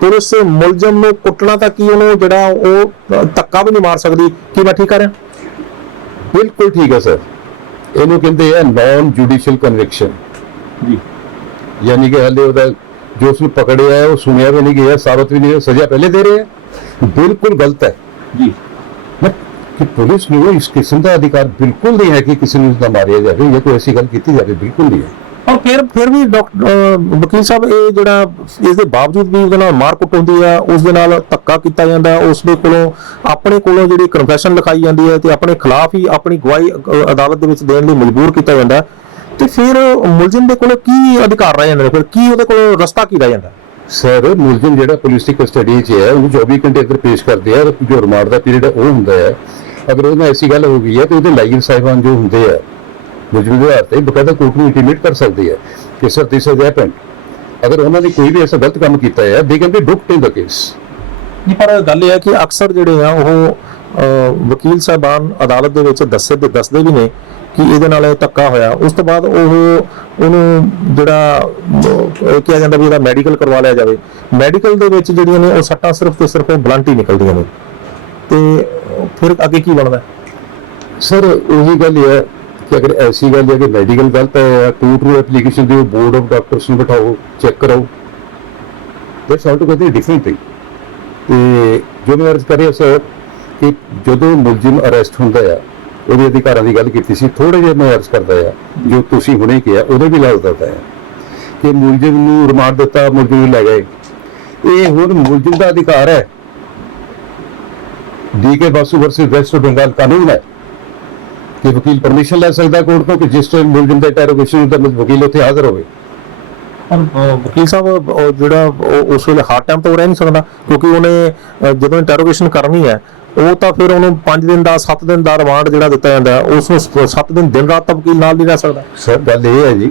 ਪੁਲਿਸ ਮੁਲਜ਼ਮ ਨੂੰ ਕੁੱਟਣਾ ਤਾਂ ਕੀ ਉਹਨੂੰ ਜਿਹੜਾ ਉਹ ਧੱਕਾ ਵੀ ਨਹੀਂ ਮਾਰ ਸਕਦੀ। ਕੀ ਮੈਂ ਠੀਕ ਕਰ ਰਿਹਾ? ਬਿਲਕੁਲ ਠੀਕ ਹੈ ਸਰ, ਇਹਨੂੰ ਕਹਿੰਦੇ ਆ ਨਾਨ ਜੁਡੀਸ਼ੀਅਲ ਕਨਵਿਕਸ਼ਨ ਜੀ, ਯਾਨੀ ਕਿ ਹਲੇ ਉਹਦਾ ਜੋ ਉਸਨੂੰ ਪਕੜਿਆ ਹੈ ਉਹ ਸੁਣਿਆ ਵੀ ਨਹੀਂ ਗਿਆ, ਸਾਬਤ ਵੀ ਨਹੀਂ, ਸਜ਼ਾ ਪਹਿਲੇ ਦੇ ਰਹੇ ਹੈ। ਬਿਲਕੁਲ ਗਲਤ ਹੈ ਜੀ ਕਿ ਪੁਲਿਸ ਨੂੰ ਇਸ ਕਿਸਮ ਦਾ ਅਧਿਕਾਰ ਬਿਲਕੁਲ ਨਹੀਂ ਹੈ ਕਿ ਕਿਸੇ ਨੂੰ ਉਸਦਾ ਮਾਰਿਆ ਜਾਵੇ ਜਾਂ ਕੋਈ ਐਸੀ ਗੱਲ ਕੀਤੀ ਜਾਵੇ, ਬਿਲਕੁਲ ਨਹੀਂ ਹੈ। ਔਰ ਫਿਰ ਵੀ ਵਕੀਲ ਸਾਹਿਬ ਇਹ ਜਿਹੜਾ ਇਸ ਦੇ ਬਾਵਜੂਦ ਵੀ ਉਹਦੇ ਨਾਲ ਮਾਰਕੁੱਟ ਹੁੰਦੀ ਹੈ, ਉਸ ਦੇ ਨਾਲ ਧੱਕਾ ਕੀਤਾ ਜਾਂਦਾ, ਉਸ ਦੇ ਕੋਲੋਂ ਆਪਣੇ ਕੋਲੋਂ ਜਿਹੜੀ ਕਨਫੈਸ਼ਨ ਲਿਖਾਈ ਜਾਂਦੀ ਹੈ ਤੇ ਆਪਣੇ ਖਿਲਾਫ ਹੀ ਆਪਣੀ ਗਵਾਹੀ ਅਦਾਲਤ ਦੇ ਵਿੱਚ ਦੇਣ ਲਈ ਮਜਬੂਰ ਕੀਤਾ ਜਾਂਦਾ, ਤੇ ਫਿਰ ਮੁਲਜ਼ਮ ਦੇ ਕੋਲ ਕੀ ਅਧਿਕਾਰ ਰਹਿ ਜਾਂਦੇ ਨੇ? ਫਿਰ ਕੀ ਉਹਦੇ ਕੋਲ ਰਸਤਾ ਕੀ ਰਹਿ ਜਾਂਦਾ? ਸਰ ਮੁਲਜ਼ਮ ਜਿਹੜਾ ਪੁਲਿਸ ਦੀ ਕਸਟਡੀ 'ਚ ਹੈ ਉਹਨੂੰ 24 ਘੰਟੇ ਅੰਦਰ ਪੇਸ਼ ਕਰਦੇ ਆ, ਜੋ ਰਿਮਾਂਡ ਦਾ ਪੀਰੀਅਡ ਉਹ ਹੁੰਦਾ ਹੈ। ਅਗਰ ਉਹਦੇ ਨਾਲ ਐਸੀ ਗੱਲ ਹੋ ਗਈ ਹੈ ਤੇ ਉਹਦੇ ਲਾਇਰ ਸਾਹਿਬਾਨ ਜੋ ਹੁੰਦੇ ਆ ਮੁਲਜ਼ਮ ਦੇ ਆਧਾਰ ਤੇ ਬਕਾਇਦਾ ਕੋਰਟ ਨੂੰ ਇੰਟੀਮੇਟ ਕਰ ਸਕਦੇ ਆ ਕਿ ਸਰ ਦਿਸ ਇਜ਼ ਹੈਪਨਡ। ਅਗਰ ਉਹਨਾਂ ਨੇ ਕੋਈ ਵੀ ਐਸਾ ਗਲਤ ਕੰਮ ਕੀਤਾ ਹੈ they can be ducked in the case. ਨਹੀਂ, ਪਰ ਗੱਲ ਇਹ ਹੈ ਕਿ ਅਕਸਰ ਜਿਹੜੇ ਆ ਉਹ ਵਕੀਲ ਸਾਹਿਬਾਨ ਅਦਾਲਤ ਦੇ ਵਿੱਚ ਦੱਸਦੇ ਵੀ ਨੇ ਕਿ ਇਹਦੇ ਨਾਲ ਇਹ ਧੱਕਾ ਹੋਇਆ, ਉਸ ਤੋਂ ਬਾਅਦ ਉਹਨੂੰ ਜਿਹੜਾ ਕਿਹਾ ਜਾਂਦਾ ਵੀ ਇਹਦਾ ਮੈਡੀਕਲ ਕਰਵਾ ਲਿਆ ਜਾਵੇ। ਮੈਡੀਕਲ ਦੇ ਵਿੱਚ ਜਿਹੜੀਆਂ ਨੇ ਉਹ ਸੱਟਾਂ ਸਿਰਫ ਤੇ ਸਿਰਫ ਬਲੰਟ ਹੀ ਨਿਕਲਦੀਆਂ ਨੇ, ਤੇ ਫਿਰ ਅੱਗੇ ਕੀ ਬਣਦਾ? ਸਰ ਉਹੀ ਗੱਲ ਹੈ ਕਿ ਅਗਰ ਐਸੀ ਗੱਲ ਹੈ ਕਿ ਮੈਡੀਕਲ ਗਲਤ ਹੈ, ਟੂ ਐਪਲੀਕੇਸ਼ਨ ਦਿਓ, ਬੋਰਡ ਆਫ ਡਾਕਟਰਸ ਨੂੰ ਬਿਠਾਓ, ਚੈੱਕ ਕਰਾਓ, ਦੈਟਸ ਆਲਟੋਗੇਦਰ ਡਿਫਰੈਂਟ ਥਿੰਗ। ਤੇ ਜੋ ਮੈਂ ਅਰਜ਼ ਕਰ ਰਿਹਾ ਸਰ ਕਿ ਜਦੋਂ ਮੁਲਜ਼ਮ ਅਰੈਸਟ ਹੁੰਦਾ ਆ, ਉਹਦੇ ਅਧਿਕਾਰਾਂ ਦੀ ਗੱਲ ਕੀਤੀ ਸੀ, ਥੋੜੇ ਜਿਹਾ ਮੈਂ ਅਰਜ਼ ਕਰਦਾ ਆ ਜੋ ਤੁਸੀਂ ਹੁਣੇ ਕਿਹਾ ਉਹਦੇ ਵੀ ਲਾਗੂ ਕਰਦਾ ਹੈ ਕਿ ਮੁਲਜ਼ਮ ਨੂੰ ਰਿਮਾਂਡ ਦਿੱਤਾ, ਮੁਲਜ਼ਮ ਨੂੰ ਲੈ ਗਏ, ਇਹ ਹੁਣ ਮੁਲਜ਼ਮ ਦਾ ਅਧਿਕਾਰ ਹੈ। ਡੀਕੇ ਬਾਸੂ ਵਰਸਸ ਵੈਸਟ ਬੰਗਾਲ ਕਾਨੂੰਨ ਹੈ ਕਿ ਵਕੀਲ ਪਰਮਿਸ਼ਨ ਲੈ ਸਕਦਾ ਕੋਰਟ ਤੋਂ ਕਿ ਜਿਸ ਟਾਈਮ ਮੁਲਜ਼ਮ ਦਾ ਇੰਟਰੋਗੇਸ਼ਨ ਹੁੰਦਾ ਵਕੀਲ ਉੱਥੇ ਹਾਜ਼ਰ ਹੋਵੇ। ਵਕੀਲ ਸਾਹਿਬ ਜਿਹੜਾ ਉਸ ਵੇਲੇ ਹਾਰਡ ਟਾਈਮ ਤੋਂ ਰਹਿ ਨਹੀਂ ਸਕਦਾ, ਕਿਉਂਕਿ ਉਹਨੇ ਜਦੋਂ ਇੰਟਰੋਗੇਸ਼ਨ ਕਰਨੀ ਹੈ ਉਹ ਤਾਂ ਫਿਰ ਉਹਨੂੰ 5 ਦਿਨ ਦਾ 7 ਦਿਨ ਦਾ ਰਿਮਾਂਡ ਜਿਹੜਾ ਦਿੱਤਾ ਜਾਂਦਾ, ਉਸ ਨੂੰ 7 ਦਿਨ ਰਾਤ ਤੱਕ ਵਕੀਲ ਨਾਲ ਨਹੀਂ ਰਹਿ ਸਕਦਾ। ਸਰ ਗੱਲ ਇਹ ਹੈ ਜੀ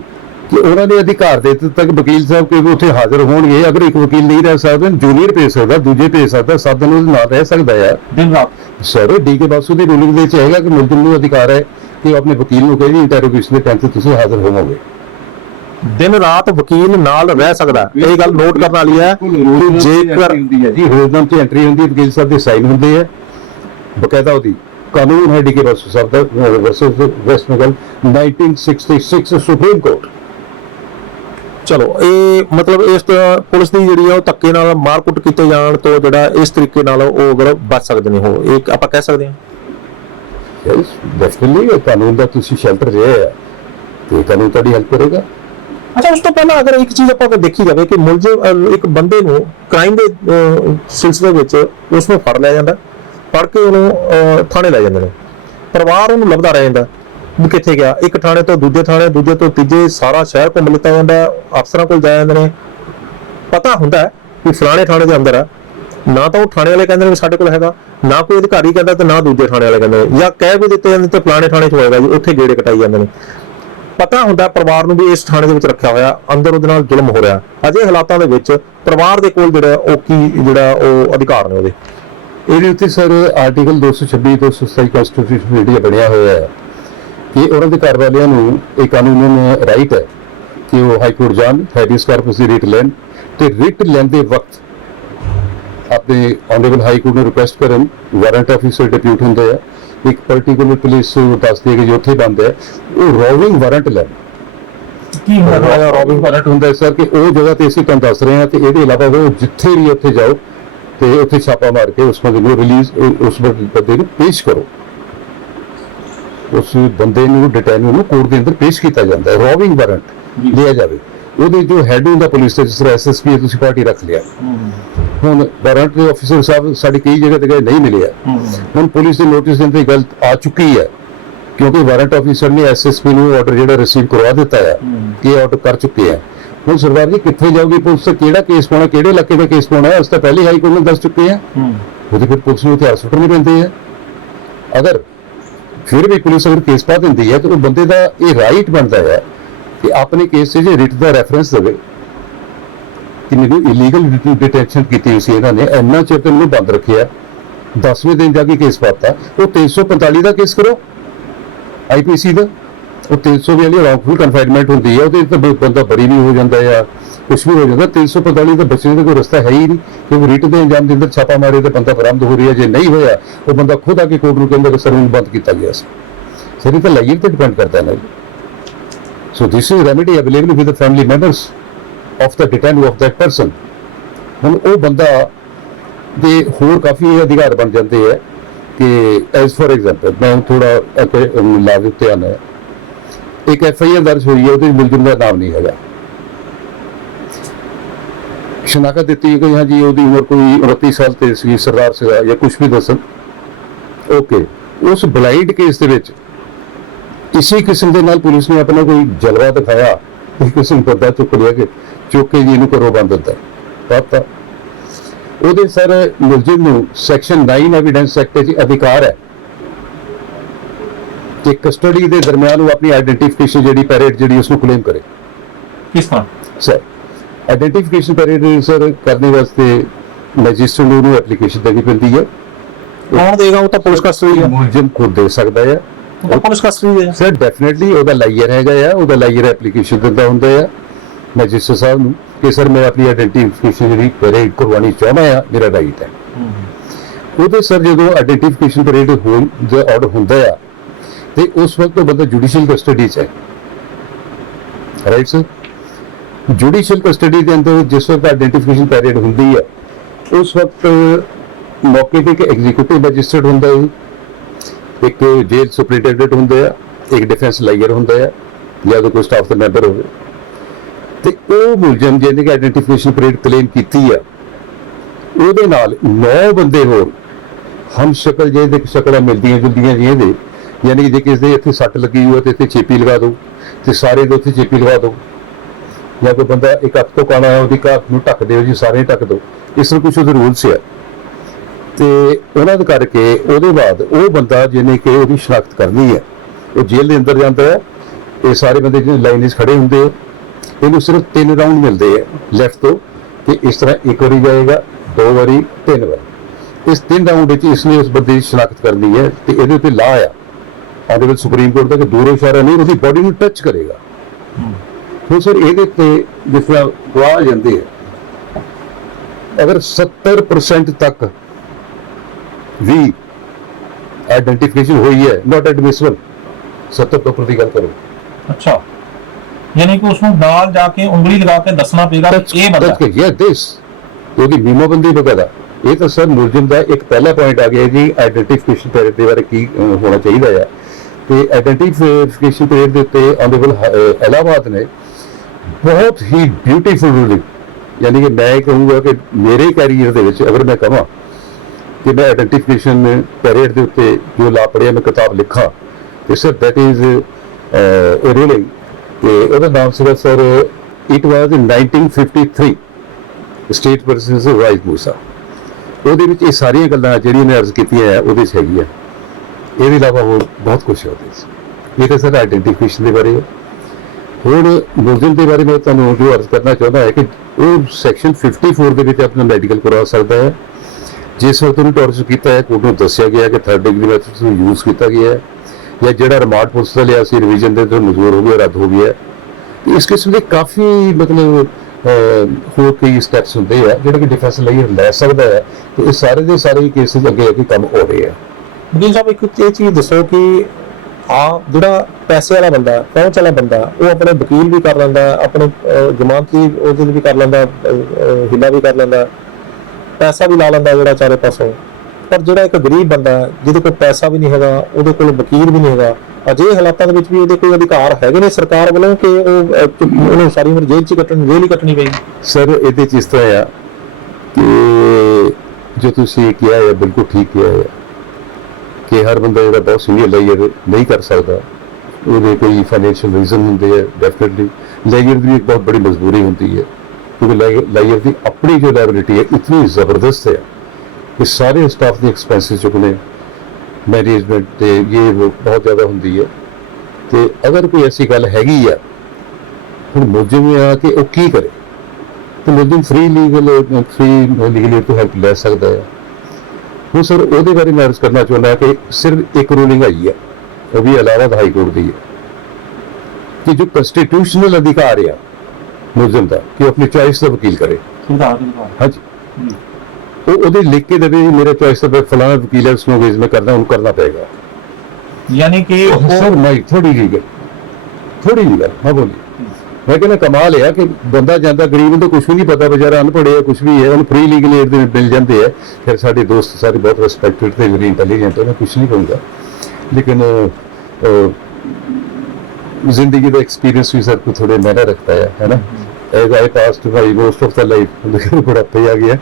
ਕਿ ਉਹਨਾਂ ਨੇ ਅਧਿਕਾਰ ਦੇ ਦਿੱਤਾ ਕਿ ਵਕੀਲ ਸਾਹਿਬ ਕੋਈ ਉੱਥੇ ਹਾਜ਼ਰ ਹੋਣਗੇ। ਅਗਰ ਇੱਕ ਵਕੀਲ ਨਹੀਂ ਰਹਿ ਸਕਦਾ, ਜੂਨੀਅਰ ਭੇਜ ਸਕਦਾ, ਦੂਜੇ ਭੇਜ ਸਕਦਾ, 7 ਦਿਨ ਉਹਦੇ ਨਾਲ ਰਹਿ ਸਕਦਾ ਹੈ ਦਿਨ ਰਾਤ। ਸਰ ਡੀਕੇ ਬਾਸੂ ਦੀ ਰੂਲਿੰਗ ਦੇ ਵਿੱਚ ਹੈਗਾ ਕਿ ਮੁਲਜ਼ਮ ਨੂੰ ਅਧਿਕਾਰ ਹੈ ਕਿ ਉਹ ਆਪਣੇ ਵਕੀਲ ਨੂੰ ਕਹੇ ਜੀ ਇੰਟਰੋਗੇਸ਼ਨ ਦੇ ਟਾਈਮ ਤੇ ਤੁਸੀਂ ਹਾਜ਼ਰ ਹੋਵੋਗੇ। ਦਿਨ ਰਾਤ ਵਕੀਲ ਨਾਲ ਰਹਿ ਸਕਦਾ, ਇਹ ਗੱਲ ਨੋਟ ਕਰਨ ਵਾਲੀ ਹੈ ਕਿ ਜੇਕਰ ਹੁੰਦੀ ਹੈ ਜੀ ਹੋਰਦਮ ਚ ਐਂਟਰੀ ਹੁੰਦੀ ਹੈ, ਵਕੀਲ ਸਾਹਿਬ ਦੇ ਸਾਈਨ ਹੁੰਦੇ ਆ ਬਕਾਇਦਾ। ਉਹਦੀ ਕਾਨੂੰਨ ਹੈ ਡੀਕੇ ਬਾਸੂ ਸਾਹਿਬ ਦਾ versus West Bengal 1966 supreme court. ਚਲੋ ਇਹ ਮਤਲਬ ਇਸ ਪੁਲਿਸ ਦੀ ਜਿਹੜੀ ਆ ਉਹ ਧੱਕੇ ਨਾਲ ਮਾਰਕੁੱਟ ਕੀਤੇ ਜਾਣ ਤੋਂ ਜਿਹੜਾ ਇਸ ਤਰੀਕੇ ਨਾਲ ਉਹ ਅਗਰ ਬਚ ਸਕਦੇ ਨੇ, ਉਹ ਇਹ ਆਪਾਂ ਕਹਿ ਸਕਦੇ ਹਾਂ। ਯੈਸ ਡੈਫੀਨਿਟਲੀ ਕਾਨੂੰਨ ਦਾ ਤੁਸੀਂ ਸ਼ੈਲਟਰ ਲਿਆ ਹੈ ਤੇ ਕਾਨੂੰਨ ਤੁਹਾਡੀ ਹੈਲਪ ਕਰੇਗਾ। ਅੱਛਾ, ਉਸ ਤੋਂ ਪਹਿਲਾਂ ਅਗਰ ਇੱਕ ਚੀਜ਼ ਆਪਾਂ ਦੇਖੀ ਜਾਵੇ ਕਿ ਮੁਲਜ਼ਮ ਇੱਕ ਬੰਦੇ ਨੂੰ ਕ੍ਰਾਈਮ ਦੇ ਸਿਲਸਿਲੇ ਵਿੱਚ ਉਸ ਨੂੰ ਫੜ ਲਿਆ ਜਾਂਦਾ, ਫੜ ਕੇ ਉਹਨੂੰ ਥਾਣੇ ਲੈ ਜਾਂਦੇ ਨੇ, ਪਰਿਵਾਰ ਉਹਨੂੰ ਲੱਭਦਾ ਰਹਿ ਜਾਂਦਾ ਵੀ ਕਿੱਥੇ ਗਿਆ, ਇੱਕ ਥਾਣੇ ਤੋਂ ਦੂਜੇ ਥਾਣੇ, ਦੂਜੇ ਤੋਂ ਤੀਜੇ, ਸਾਰਾ ਸ਼ਹਿਰ ਘੁੰਮ ਲਿੱਤਾ ਜਾਂਦਾ, ਅਫਸਰਾਂ ਕੋਲ ਜਾ ਜਾਂਦੇ ਨੇ, ਪਤਾ ਹੁੰਦਾ ਕਿ ਫਲਾਣੇ ਥਾਣੇ ਦੇ ਅੰਦਰ ਆ, ਨਾ ਤਾਂ ਉਹ ਥਾਣੇ ਵਾਲੇ ਕਹਿੰਦੇ ਨੇ ਵੀ ਸਾਡੇ ਕੋਲ ਹੈਗਾ, ਨਾ ਕੋਈ ਅਧਿਕਾਰੀ ਕਹਿੰਦਾ ਤੇ ਨਾ ਦੂਜੇ ਥਾਣੇ ਵਾਲੇ ਕਹਿੰਦੇ ਨੇ, ਜਾਂ ਕਹਿ ਵੀ ਦਿੱਤੇ ਜਾਂਦੇ ਤੇ ਫਲਾਣੇ ਥਾਣੇ 'ਚ ਹੋਏਗਾ ਜੀ, ਉੱਥੇ ਗੇੜੇ ਕਟਾਈ ਜਾਂਦੇ ਨੇ। ਪਤਾ ਹੁੰਦਾ ਪਰਿਵਾਰ ਨੂੰ ਵੀ ਇਸ ਥਾਣੇ ਦੇ ਵਿੱਚ ਰੱਖਿਆ ਹੋਇਆ, ਅੰਦਰ ਉਹਦੇ ਨਾਲ ਜ਼ੁਲਮ ਹੋ ਰਿਹਾ। ਅਜੇ ਹਾਲਾਤਾਂ ਦੇ ਵਿੱਚ ਪਰਿਵਾਰ ਦੇ ਕੋਲ ਜਿਹੜਾ ਉਹ ਕੀ ਜਿਹੜਾ ਉਹ ਅਧਿਕਾਰ ਨੇ ਉਹਦੇ। ਇਹਦੇ ਉੱਤੇ ਸਰ ਆਰਟੀਕਲ 226 227 ਕਨਸਟੀਟਿਊਸ਼ਨ ਇੰਡੀਆ ਬਣਿਆ ਹੋਇਆ ਹੈ ਕਿ ਉਹਨਾਂ ਦੇ ਘਰ ਵਾਲਿਆਂ ਨੂੰ ਇਹ ਕਾਨੂੰਨ ਰਾਈਟ ਹੈ ਕਿ ਉਹ ਹਾਈ ਕੋਰਟ ਜਾਣ, ਹੈਬੀਅਸ ਕਾਰਪਸ ਦੀ ਰਿਟ ਲੈਣ ਤੇ ਰਿਟ ਲੈਂਦੇ ਵਕਤ ਆਪਣੇ ਆਨਰੇਬਲ ਹਾਈ ਕੋਰਟ ਨੂੰ ਰਿਕੁਐਸਟ ਕਰਨ। ਵਾਰੰਟ ਆਫੀਸਰ ਡਿਪਿਊਟ ਹੁੰਦੇ ਆ, ਇੱਕ ਪਰਟੀਕੂਲਰ ਪੁਲਿਸ ਦੱਸਦੀ ਹੈ ਕਿ ਜੋ ਉੱਥੇ ਬੰਦ ਹੈ ਉਹ ਰੋਵਿੰਗ ਵਾਰੰਟ ਲੈਣ। ਕੀ ਹੁੰਦਾ ਰੋਵਿੰਗ ਵਾਰੰਟ ਹੁੰਦਾ ਹੈ ਸਰ ਕਿ ਉਹ ਜਗ੍ਹਾ ਤੇ ਅਸੀਂ ਤੁਹਾਨੂੰ ਦੱਸ ਰਹੇ ਹਾਂ ਤੇ ਇਹਦੇ ਇਲਾਵਾ ਉਹ ਜਿੱਥੇ ਵੀ ਉੱਥੇ ਜਾਓ ਤੇ ਉੱਥੇ ਛਾਪਾ ਮਾਰ ਕੇ ਉਸ ਬੰਦੇ ਨੂੰ ਰਿਲੀਜ਼, ਉਸ ਬੰਦੇ ਨੂੰ ਪੇਸ਼ ਕਰੋ, ਉਸ ਬੰਦੇ ਨੂੰ ਡਿਟੇਨੂ ਨੂੰ ਕੋਰਟ ਦੇ ਅੰਦਰ ਪੇਸ਼ ਕੀਤਾ ਜਾਂਦਾ ਹੈ। ਰੋਵਿੰਗ ਵਾਰੰਟ ਲਿਆ ਜਾਵੇ, ਉਹਦੇ ਜੋ ਹੈਡ ਹੁੰਦਾ ਪੁਲਿਸ ਦੇ, ਜਿਸ ਤਰ੍ਹਾਂ ਐਸਐਸਪੀ ਤੁਸੀਂ ਪਾਰਟੀ ਰੱਖ ਲਿਆ, ਹੁਣ ਵਾਰੰਟ ਦੇ ਆਫੀਸਰ ਸਾਹਿਬ ਸਾਡੀ ਕਈ ਜਗ੍ਹਾ ਤੇ ਗਏ ਨਹੀਂ ਮਿਲਿਆ, ਹੁਣ ਪੁਲਿਸ ਦੇ ਨੋਟਿਸ ਦੇ ਅੰਦਰ ਗੱਲ ਆ ਚੁੱਕੀ ਹੈ ਕਿਉਂਕਿ ਵਾਰੰਟ ਆਫੀਸਰ ਨੇ ਐਸਐਸਪੀ ਨੂੰ ਆਰਡਰ ਜਿਹੜਾ ਰਿਸੀਵ ਕਰਵਾ ਦਿੱਤਾ ਹੈ ਕਿ ਆਰਡਰ ਕਰ ਚੁੱਕੇ ਹੈ। ਹੁਣ ਸਰਕਾਰ ਜੀ ਕਿੱਥੇ ਜਾਊਗੀ ਪੁਲਿਸ, ਤੇ ਕਿਹੜਾ ਕੇਸ ਪਾਉਣਾ, ਕਿਹੜੇ ਇਲਾਕੇ ਦਾ ਕੇਸ ਪਾਉਣਾ, ਉਸ ਤੋਂ ਪਹਿਲੇ ਹਾਈ ਕੋਰਟ ਨੇ ਦੱਸ ਚੁੱਕੇ ਹੈ। ਉਹਦੇ ਫਿਰ ਪੁਲਿਸ ਨੂੰ ਹਥਿਆਰ ਸੁੱਟਣੇ ਪੈਂਦੇ ਆ। ਅਗਰ ਫਿਰ ਵੀ ਪੁਲਿਸ ਅਗਰ ਕੇਸ ਪਾ ਦਿੰਦੀ ਹੈ ਤਾਂ ਉਹ ਬੰਦੇ ਦਾ ਇਹ ਰਾਈਟ ਬਣਦਾ ਹੈ ਕਿ ਆਪਣੇ ਕੇਸ 'ਚ ਜੇ ਰਿਟ ਦਾ ਰੈਫਰੈਂਸ ਦੇਵੇ ਕਿ ਮੈਨੂੰ ਇਲੀਗਲ ਡਿਟੈਂਸ਼ਨ ਕੀਤੀ ਸੀ, ਇਹਨਾਂ ਨੇ ਇੰਨਾ ਚਿਰ ਤੇ ਮੈਨੂੰ ਬੰਦ ਰੱਖਿਆ, 10ਵੇਂ ਦਿਨ ਜਾ ਕੇ ਕੇਸ ਪਾਤਾ, ਉਹ 345 ਦਾ ਕੇਸ ਕਰੋ ਆਈਪੀਸੀ ਦਾ। ਉਹ 300 ਵਾਲੀ ਰੌਂਗਫੁਲ ਕਨਫਾਈਨਮੈਂਟ ਹੁੰਦੀ ਹੈ, ਉਹਦੇ ਤੇ ਬੰਦਾ ਬਰੀ ਵੀ ਹੋ ਜਾਂਦਾ ਹੈ, ਕੁਛ ਵੀ ਹੋ ਜਾਂਦਾ। 345 ਦਾ ਬਚਣ ਦਾ ਕੋਈ ਰਸਤਾ ਹੈ ਹੀ ਨਹੀਂ ਕਿਉਂਕਿ ਰਿਟ ਦੇ ਇੰਜਾਮ ਦੇ ਅੰਦਰ ਛਾਪਾ ਮਾਰੇ ਤੇ ਬੰਦਾ ਬਰਾਮਦ ਹੋ ਰਿਹਾ। ਜੇ ਨਹੀਂ ਹੋਇਆ ਉਹ ਬੰਦਾ ਖੁਦ ਆ ਕੇ ਕੋਰਟ ਨੂੰ ਕਹਿੰਦਾ ਕਿ ਸਰ ਨੂੰ ਬੰਦ ਕੀਤਾ ਗਿਆ ਸੀ। ਸਰ ਇਹ ਤਾਂ ਲਾਇਰ ਤੇ ਡਿਪੈਂਡ ਕਰਦਾ ਹੈ ਨਾ। So this is remedy available with the family members of the detenu of that person. ਹੁਣ ਉਹ ਬੰਦਾ ਦੇ ਹੋਰ ਕਾਫੀ ਅਧਿਕਾਰ ਬਣ ਜਾਂਦੇ ਹੈ ਕਿ ਐਜ਼ ਫॉर ਐਗਜ਼ਾਮਪਲ ਮੈਂ ਥੋੜਾ ਲਾਜ਼ਮ ਧਿਆਨ ਹੈ, ਇੱਕ ਐਫਆਈਆਰ ਦਰਜ ਹੋਈ ਹੈ, ਉਹਦੇ ਮੁਲਜ਼ਮ ਦਾ ਨਾਮ ਨਹੀਂ ਹੈਗਾ, ਸ਼ਨਾਖਤ ਦਿੱਤੀ ਗਈ ਹਾਂ ਜੀ ਉਹਦੀ ਉਮਰ ਕੋਈ 29 ਸਾਲ ਤੇ ਸੀ, ਸਰਦਾਰ ਸੀਗਾ ਜਾਂ ਕੁਝ ਵੀ ਦੱਸਣ, ਓਕੇ। ਉਸ ਬਲਾਈਂਡ ਕੇਸ ਦੇ ਵਿੱਚ ਇਸੇ ਕਿਸਮ ਦੇ ਨਾਲ ਪੁਲਿਸ ਨੇ ਆਪਣਾ ਕੋਈ ਜਲਵਾ ਦਿਖਾਇਆ, ਇੱਕ ਕਿਸਮ ਬੰਦਾ ਚੁੱਕ ਲਿਆ ਕਿ ਚੁੱਕ ਕੇ ਜੀ ਇਹਨੂੰ ਕਰੋ ਬੰਦ ਦਿੱਤਾ, ਪਤਾ ਉਹਦੇ ਸਰ ਮੁਲਜ਼ਮ ਨੂੰ ਸੈਕਸ਼ਨ 9 ਐਵੀਡੈਂਸ ਐਕਟ ਵਿੱਚ ਅਧਿਕਾਰ ਹੈ ਕਿ ਕਸਟਡੀ ਦੇ ਦਰਮਿਆਨ ਉਹ ਆਪਣੀ ਆਈਡੈਂਟੀਫਿਕੇਸ਼ਨ ਜਿਹੜੀ ਪੈਰੇਡ ਜਿਹੜੀ ਉਸ ਨੂੰ ਕਲੇਮ ਕਰੇ। ਕਿਸ ਤਰ੍ਹਾਂ ਸਰ ਆਈਡੈਂਟੀਫਿਕੇਸ਼ਨ ਪੈਰੇਡ ਸਰ ਕਰਨੇ ਵਾਸਤੇ ਮੈਜਿਸਟਰੇਟ ਨੂੰ ਐਪਲੀਕੇਸ਼ਨ ਦੇਣੀ ਪੈਂਦੀ ਹੈ। ਕੌਣ ਦੇਗਾ? ਉਹ ਤਾਂ ਪੁਲਿਸ ਕਸਟਡੀ ਹੈ, ਮੁਲਜ਼ਮ ਖੁਦ ਦੇ ਸਕਦਾ ਹੈ, ਉਹ ਪੁਲਿਸ ਕਸਟਡੀ ਹੈ ਸਰ। ਡੈਫੀਨਿਟਲੀ ਉਹਦਾ ਲਾਇਰ ਹੈਗਾ ਆ, ਉਹਦਾ ਲਾਇਰ ਐਪਲੀਕੇਸ਼ਨ ਦਿੰਦਾ ਹੁੰਦਾ ਹੈ ਮੈਜਿਸਟਰੇਟ ਸਾਹਿਬ ਨੂੰ ਕਿ ਸਰ ਮੈਂ ਆਪਣੀ ਆਈਡੈਂਟੀਫਿਕੇਸ਼ਨ ਜਿਹੜੀ ਪੈਰੇਡ ਕਰਵਾਉਣੀ ਚਾਹੁੰਦਾ ਆ, ਮੇਰਾ ਰਾਈਟ ਹੈ। ਉਹਦੇ ਸਰ ਜਦੋਂ ਆਈਡੈਂਟੀਫਿਕੇਸ਼ਨ ਪੈਰੇਡ ਹੋਣ ਦਾ ਆਰਡਰ ਹੁੰਦਾ ਆ ਤੇ ਉਸ ਵਕਤ ਉਹ ਬੰਦਾ ਜੁਡੀਸ਼ੀਅਲ ਕਸਟਡੀ 'ਚ ਹੈ, ਰਾਈਟ ਸਰ। ਜੁਡੀਸ਼ੀਅਲ ਕਸਟਡੀ ਦੇ ਅੰਦਰ ਜਿਸ ਵਕਤ ਆਈਡੈਂਟੀਫਿਕੇਸ਼ਨ ਪੈਰੇਡ ਹੁੰਦੀ ਹੈ ਉਸ ਵਕਤ ਮੌਕੇ ਤੇ ਇੱਕ ਐਗਜ਼ੀਕਿਊਟਿਵ ਮੈਜਿਸਟਰੇਟ ਹੁੰਦਾ ਹੈ, ਇੱਕ ਜੇਲ੍ਹ ਸੁਪਰਿੰਟੈਂਡੈਂਟ ਹੁੰਦਾ ਆ, ਇੱਕ ਡਿਫੈਂਸ ਲਾਇਰ ਹੁੰਦਾ ਹੈ ਜਾਂ ਕੋਈ ਸਟਾਫ ਦਾ ਮੈਂਬਰ ਹੋਵੇ, ਤੇ ਉਹ ਮੁਲਜ਼ਮ ਜਿਹਨੇ ਕਿ ਆਈਡੈਂਟੀਫਿਕੇਸ਼ਨ ਪੈਰੇਡ ਕਲੇਮ ਕੀਤੀ ਆ ਉਹਦੇ ਨਾਲ 9 ਬੰਦੇ ਹੋਰ ਹਮ ਸ਼ਕਲ ਜਿਹੇ ਸ਼ਕਲਾਂ ਮਿਲਦੀਆਂ ਜੁਲਦੀਆਂ ਜੀ ਇਹਦੇ, ਯਾਨੀ ਕਿ ਜੇ ਕਿਸੇ ਦੇ ਇੱਥੇ ਸੱਟ ਲੱਗੀ ਹੋਈ ਤੇ ਇੱਥੇ ਚੇਪੀ ਲਗਾ ਦਿਓ ਤੇ ਸਾਰੇ ਦੇ ਉੱਥੇ ਚੇਪੀ ਲਗਾ ਦਿਓ, ਜਾਂ ਕੋਈ ਬੰਦਾ ਇੱਕ ਅੱਖ ਤੋਂ ਕਾਣਾ ਹੈ ਉਹਦੀ ਅੱਖ ਨੂੰ ਢੱਕ ਦਿਓ ਜੀ, ਸਾਰੇ ਢੱਕ ਦਿਓ, ਇਸ ਤਰ੍ਹਾਂ ਕੁਛ ਉਹਦੇ ਰੂਲਸ ਹੈ। ਤੇ ਉਹਨਾਂ ਦੇ ਕਰਕੇ ਉਹਦੇ ਬਾਅਦ ਉਹ ਬੰਦਾ ਜਿਹਨੇ ਕਿ ਉਹਦੀ ਸ਼ਨਾਖਤ ਕਰਨੀ ਹੈ ਉਹ ਜੇਲ੍ਹ ਦੇ ਅੰਦਰ ਜਾਂਦਾ ਹੈ। ਇਹ ਸਾਰੇ ਬੰਦੇ ਜਿਹੜੇ ਲਾਈਨ 'ਚ ਖੜੇ ਹੁੰਦੇ ਆ, ਇਹਨੂੰ ਸਿਰਫ 3 ਰਾਊਂਡ ਮਿਲਦੇ ਆ ਲੈਫਟ ਤੋਂ, ਤੇ ਇਸ ਤਰ੍ਹਾਂ ਇੱਕ ਵਾਰੀ ਜਾਏਗਾ, 2 ਵਾਰੀ, 3 ਵਾਰੀ। ਇਸ 3 ਰਾਊਂਡ ਵਿੱਚ ਇਸਨੇ ਉਸ ਬੰਦੇ ਦੀ ਸ਼ਨਾਖਤ ਕਰਨੀ ਹੈ ਤੇ ਇਹਦੇ ਉੱਤੇ ਲਾ ਆ ਉਹਦੇ ਵਿੱਚ ਸੁਪਰੀਮ ਕੋਰਟ ਦਾ ਕਿ ਦੂਰੋਂ ਇਸ਼ਾਰਾ ਨਹੀਂ, ਉਹਦੀ ਬਾਡੀ ਨੂੰ ਟੱਚ ਕਰੇਗਾ। ਹੁਣ ਸਰ ਇਹਦੇ ਤੇ ਜਿਸ ਤਰ੍ਹਾਂ ਗਵਾਹ ਜਾਂਦੇ ਆ, ਅਗਰ 70% ਤੱਕ ਵੀ ਆਈਡੈਂਟੀਫਿਕੇਸ਼ਨ ਹੋਈ ਹੈ, ਨਾਟ ਐਡਮਿਸਿਬਲ। 70 ਤੋਂ ਉੱਪਰ ਦੀ ਗੱਲ ਕਰੋ। ਅੱਛਾ, ਯਾਨੀ ਕਿ ਉਸ ਨੂੰ ਨਾਲ ਜਾ ਕੇ ਉਂਗਲੀ ਲਗਾ ਕੇ ਦੱਸਣਾ ਪਏਗਾ ਕਿ ਇਹ ਬੰਦਾ ਹੈ ਦਿਸ, ਉਹਦੀ ਬੀਮਾਬੰਦੀ ਵਗੈਰਾ। ਇਹ ਤਾਂ ਸਰ ਮੁਲਜ਼ਮ ਦਾ ਇੱਕ ਪਹਿਲਾ ਪੁਆਇੰਟ ਆ ਗਿਆ ਜੀ, ਆਈਡੈਂਟੀਫਿਕੇਸ਼ਨ ਪੀਰੀਅਡ ਦੇ ਬਾਰੇ ਕੀ ਹੋਣਾ ਚਾਹੀਦਾ ਹੈ। ਤੇ ਆਈਡੈਂਟੀਫਿਕੇਸ਼ਨ ਪੀਰੀਅਡ ਦੇ ਉੱਤੇ ਆਨਰੇਬਲ ਇਲਾਹਾਬਾਦ ਨੇ ਬਹੁਤ ਹੀ ਬਿਊਟੀਫੁਲ ਰੂਲਿੰਗ, ਯਾਨੀ ਕਿ ਮੈਂ ਕਹੂੰਗਾ ਕਿ ਮੇਰੇ ਕੈਰੀਅਰ ਦੇ ਵਿੱਚ ਅਗਰ ਮੈਂ ਕਹਾਂ ਕਿ ਮੈਂ ਆਈਡੈਂਟੀਫਿਕੇਸ਼ਨ ਪੀਰੀਅਡ ਦੇ ਉੱਤੇ ਜੋ ਲਾ ਪੜਿਆ, ਮੈਂ ਕਿਤਾਬ ਲਿਖਾਂ, ਤੇ ਸਰ ਦੈਟ ਇਜ਼ ਰੂਲਿੰਗ। ਤੇ ਉਹਦਾ ਨਾਮ ਸੀਗਾ sir, it was in 1953 state versus Rai Musa. ਉਹਦੇ ਵਿੱਚ ਇਹ ਸਾਰੀਆਂ ਗੱਲਾਂ ਜਿਹੜੀਆਂ ਮੈਂ ਅਰਜ਼ ਕੀਤੀਆਂ ਹੈ ਉਹਦੇ 'ਚ ਹੈਗੀਆਂ। ਇਹਦੇ ਇਲਾਵਾ ਹੋਰ ਬਹੁਤ ਕੁਛ ਹੈ ਉਹਦੇ 'ਚ। ਇਹ ਤਾਂ ਸਰ ਆਈਡੈਂਟੀਫਿਕੇਸ਼ਨ ਦੇ ਬਾਰੇ ਹੈ। ਹੁਣ ਮੁਲਜ਼ਮ ਦੇ ਬਾਰੇ ਮੈਂ ਤੁਹਾਨੂੰ ਜੋ ਅਰਜ਼ ਕਰਨਾ ਚਾਹੁੰਦਾ ਹੈ ਕਿ ਉਹ ਸੈਕਸ਼ਨ 54 ਦੇ ਵਿੱਚ ਆਪਣਾ ਮੈਡੀਕਲ ਕਰਵਾ ਸਕਦਾ ਹੈ। ਜਿਸ ਵਕਤ ਉਹਨੂੰ ਟੌਰਚਰ ਕੀਤਾ ਹੈ, ਕੋਰਟ ਨੂੰ ਦੱਸਿਆ ਗਿਆ ਕਿ 3rd ਡਿਗਰੀ ਮੈਥਡ ਨੂੰ ਯੂਜ਼ ਕੀਤਾ ਗਿਆ ਹੈ, ਜਾਂ ਜਿਹੜਾ ਰਿਮਾਂਡ ਪੁਲਿਸ ਦਾ ਲਿਆ ਸੀ ਰਿਵੀਜ਼ਨ ਦੇ ਤੋਂ ਮਨਜ਼ੂਰ ਹੋ ਗਿਆ, ਰੱਦ ਹੋ ਗਿਆ। ਇਸ ਕਿਸਮ ਦੇ ਕਾਫੀ ਮਤਲਬ ਹੋਰ ਕਈ ਸਟੈਪਸ ਹੁੰਦੇ ਆ ਜਿਹੜੇ ਕਿ ਡਿਫੈਂਸ ਲਈ ਲੈ ਸਕਦਾ ਹੈ। ਤੇ ਇਹ ਸਾਰੇ ਦੇ ਸਾਰੇ ਕੇਸਿਸ ਅੱਗੇ ਅੱਗੇ ਕੰਮ ਹੋ ਰਹੇ ਆ। ਵਕੀਲ ਸਾਹਿਬ, ਇੱਕ ਇਹ ਚੀਜ਼ ਦੱਸੋ ਕਿ ਜਿਹੜਾ ਪੈਸੇ ਵਾਲਾ ਬੰਦਾ, ਪਹੁੰਚ ਵਾਲਾ ਬੰਦਾ, ਉਹ ਆਪਣੇ ਵਕੀਲ ਵੀ ਕਰ ਲੈਂਦਾ, ਆਪਣੇ ਜ਼ਮਾਨਤ ਵੀ ਉਹਦੇ ਵੀ ਕਰ ਲੈਂਦਾ, ਹਿੱਲਾ ਵੀ ਕਰ ਲੈਂਦਾ, ਪੈਸਾ ਵੀ ਲਾ ਲੈਂਦਾ ਜਿਹੜਾ ਚਾਰੇ ਪਾਸੋਂ। ਪਰ ਜਿਹੜਾ ਇੱਕ ਗਰੀਬ ਬੰਦਾ ਜਿਹਦੇ ਕੋਲ ਪੈਸਾ ਵੀ ਨਹੀਂ ਹੈਗਾ, ਉਹਦੇ ਕੋਲ ਵਕੀਲ ਵੀ ਨਹੀਂ ਹੈਗਾ, ਅਜਿਹੇ ਹਾਲਾਤਾਂ ਦੇ ਵਿੱਚ ਵੀ ਉਹਦੇ ਕੋਈ ਅਧਿਕਾਰ ਹੈਗੇ ਨੇ ਸਰਕਾਰ ਵੱਲੋਂ ਕਿ ਉਹਨੂੰ ਸਾਰੀ ਉਮਰ ਜੇਲ੍ਹ 'ਚ ਜੇਲ੍ਹ ਹੀ ਕੱਟਣੀ ਪਏਗੀ? ਸਰ ਇਹਦੇ 'ਚ ਇਸ ਤਰ੍ਹਾਂ ਆ ਕਿ ਜੋ ਤੁਸੀਂ ਕਿਹਾ ਹੈ ਬਿਲਕੁਲ ਠੀਕ ਕਿਹਾ ਹੈ ਕਿ ਹਰ ਬੰਦਾ ਜਿਹੜਾ ਬਹੁਤ ਸੀਨੀਅਰ ਲਾਇਰ ਨਹੀਂ ਕਰ ਸਕਦਾ, ਉਹਦੇ ਕੋਈ ਫਾਈਨੈਂਸ਼ੀਅਲ ਰੀਜ਼ਨ ਹੁੰਦੇ ਆ। ਡੈਫੀਨਿਟਲੀ ਲਾਇਰ ਦੀ ਇੱਕ ਬਹੁਤ ਬੜੀ ਮਜਬੂਰੀ ਹੁੰਦੀ ਹੈ, ਕਿਉਂਕਿ ਲਾਇਰ ਦੀ ਆਪਣੀ ਜੋ ਲਾਇਬਿਲਿਟੀ ਹੈ ਇਤਨੀ ਜ਼ਬਰਦਸਤ ਹੈ ਕਿ ਸਾਰੇ ਸਟਾਫ ਦੇ ਐਕਸਪੈਂਸਿਸ ਚੁੱਕਣੇ, ਮੈਨੇਜਮੈਂਟ ਤੇ ਇਹ ਬਹੁਤ ਜ਼ਿਆਦਾ ਹੁੰਦੀ ਹੈ। ਤੇ ਅਗਰ ਕੋਈ ਐਸੀ ਗੱਲ ਹੈਗੀ ਆ, ਹੁਣ ਮੁਲਜ਼ਮ ਆ ਕਿ ਉਹ ਕੀ ਕਰੇ, ਤੇ ਮੁਲਜ਼ਮ ਫ੍ਰੀ ਲੀਗਲ ਤੋਂ ਹੈਲਪ ਲੈ ਸਕਦਾ ਹੈ। ਹੁਣ ਸਰ ਉਹਦੇ ਬਾਰੇ ਮੈਂ ਅਰਜ਼ ਕਰਨਾ ਚਾਹੁੰਦਾ ਕਿ ਸਿਰਫ ਇੱਕ ਰੂਲਿੰਗ ਆਈ ਹੈ, ਉਹ ਵੀ ਇਲਾਹਾਬਾਦ ਹਾਈ ਕੋਰਟ ਦੀ ਹੈ, ਕਿ ਜੋ ਕੰਸਟੀਟਿਊਸ਼ਨਲ ਅਧਿਕਾਰ ਆ ਮੁਲਜ਼ਮ ਦਾ ਕਿ ਆਪਣੀ ਚੋਇਸ ਦਾ ਵਕੀਲ ਕਰੇ। ਹਾਂਜੀ, ਉਹਦੇ ਲਿਖ ਕੇ ਦੇਵੇ ਮੇਰੇ ਚੋਇਸ ਦਾ ਫਲਾਣਾ ਵਕੀਲ ਹੈ, ਉਸਨੂੰ ਮੈਂ ਕਰਦਾ, ਉਹਨੂੰ ਕਰਨਾ ਪਏਗਾ। ਯਾਨੀ ਕਿ ਸਰ ਮੈਂ ਥੋੜੀ ਜਿਹੀ ਗੱਲ ਹਾਂ ਬੋਲੀ, ਮੈਂ ਕਹਿੰਦਾ ਕਮਾਲ ਹੈ ਕਿ ਬੰਦਾ ਜਾਂਦਾ ਗਰੀਬ ਨੂੰ ਤਾਂ ਕੁਝ ਵੀ ਨਹੀਂ ਪਤਾ, ਵਿਚਾਰਾ ਅਨਪੜ੍ਹ ਹੈ, ਕੁਝ ਵੀ ਹੈ, ਉਹਨੂੰ ਫ੍ਰੀ ਲੀਗਲ ਏਡ ਦੇ ਮਿਲ ਜਾਂਦੇ ਆ। ਫਿਰ ਸਾਡੇ ਦੋਸਤ ਸਾਰੇ ਬਹੁਤ ਰਿਸਪੈਕਟਡ ਤੇ ਵੈਰੀ ਇੰਟੈਲੀਜੈਂਟ ਹੈ, ਮੈਂ ਕੁਝ ਨਹੀਂ ਕਹੂੰਗਾ, ਲੇਕਿਨ ਜ਼ਿੰਦਗੀ ਦਾ ਐਕਸਪੀਰੀਅੰਸ ਵੀ ਸਰ को थोड़े मैंने रखता है ना, as I passed by most of the life बुढ़ापे आ गया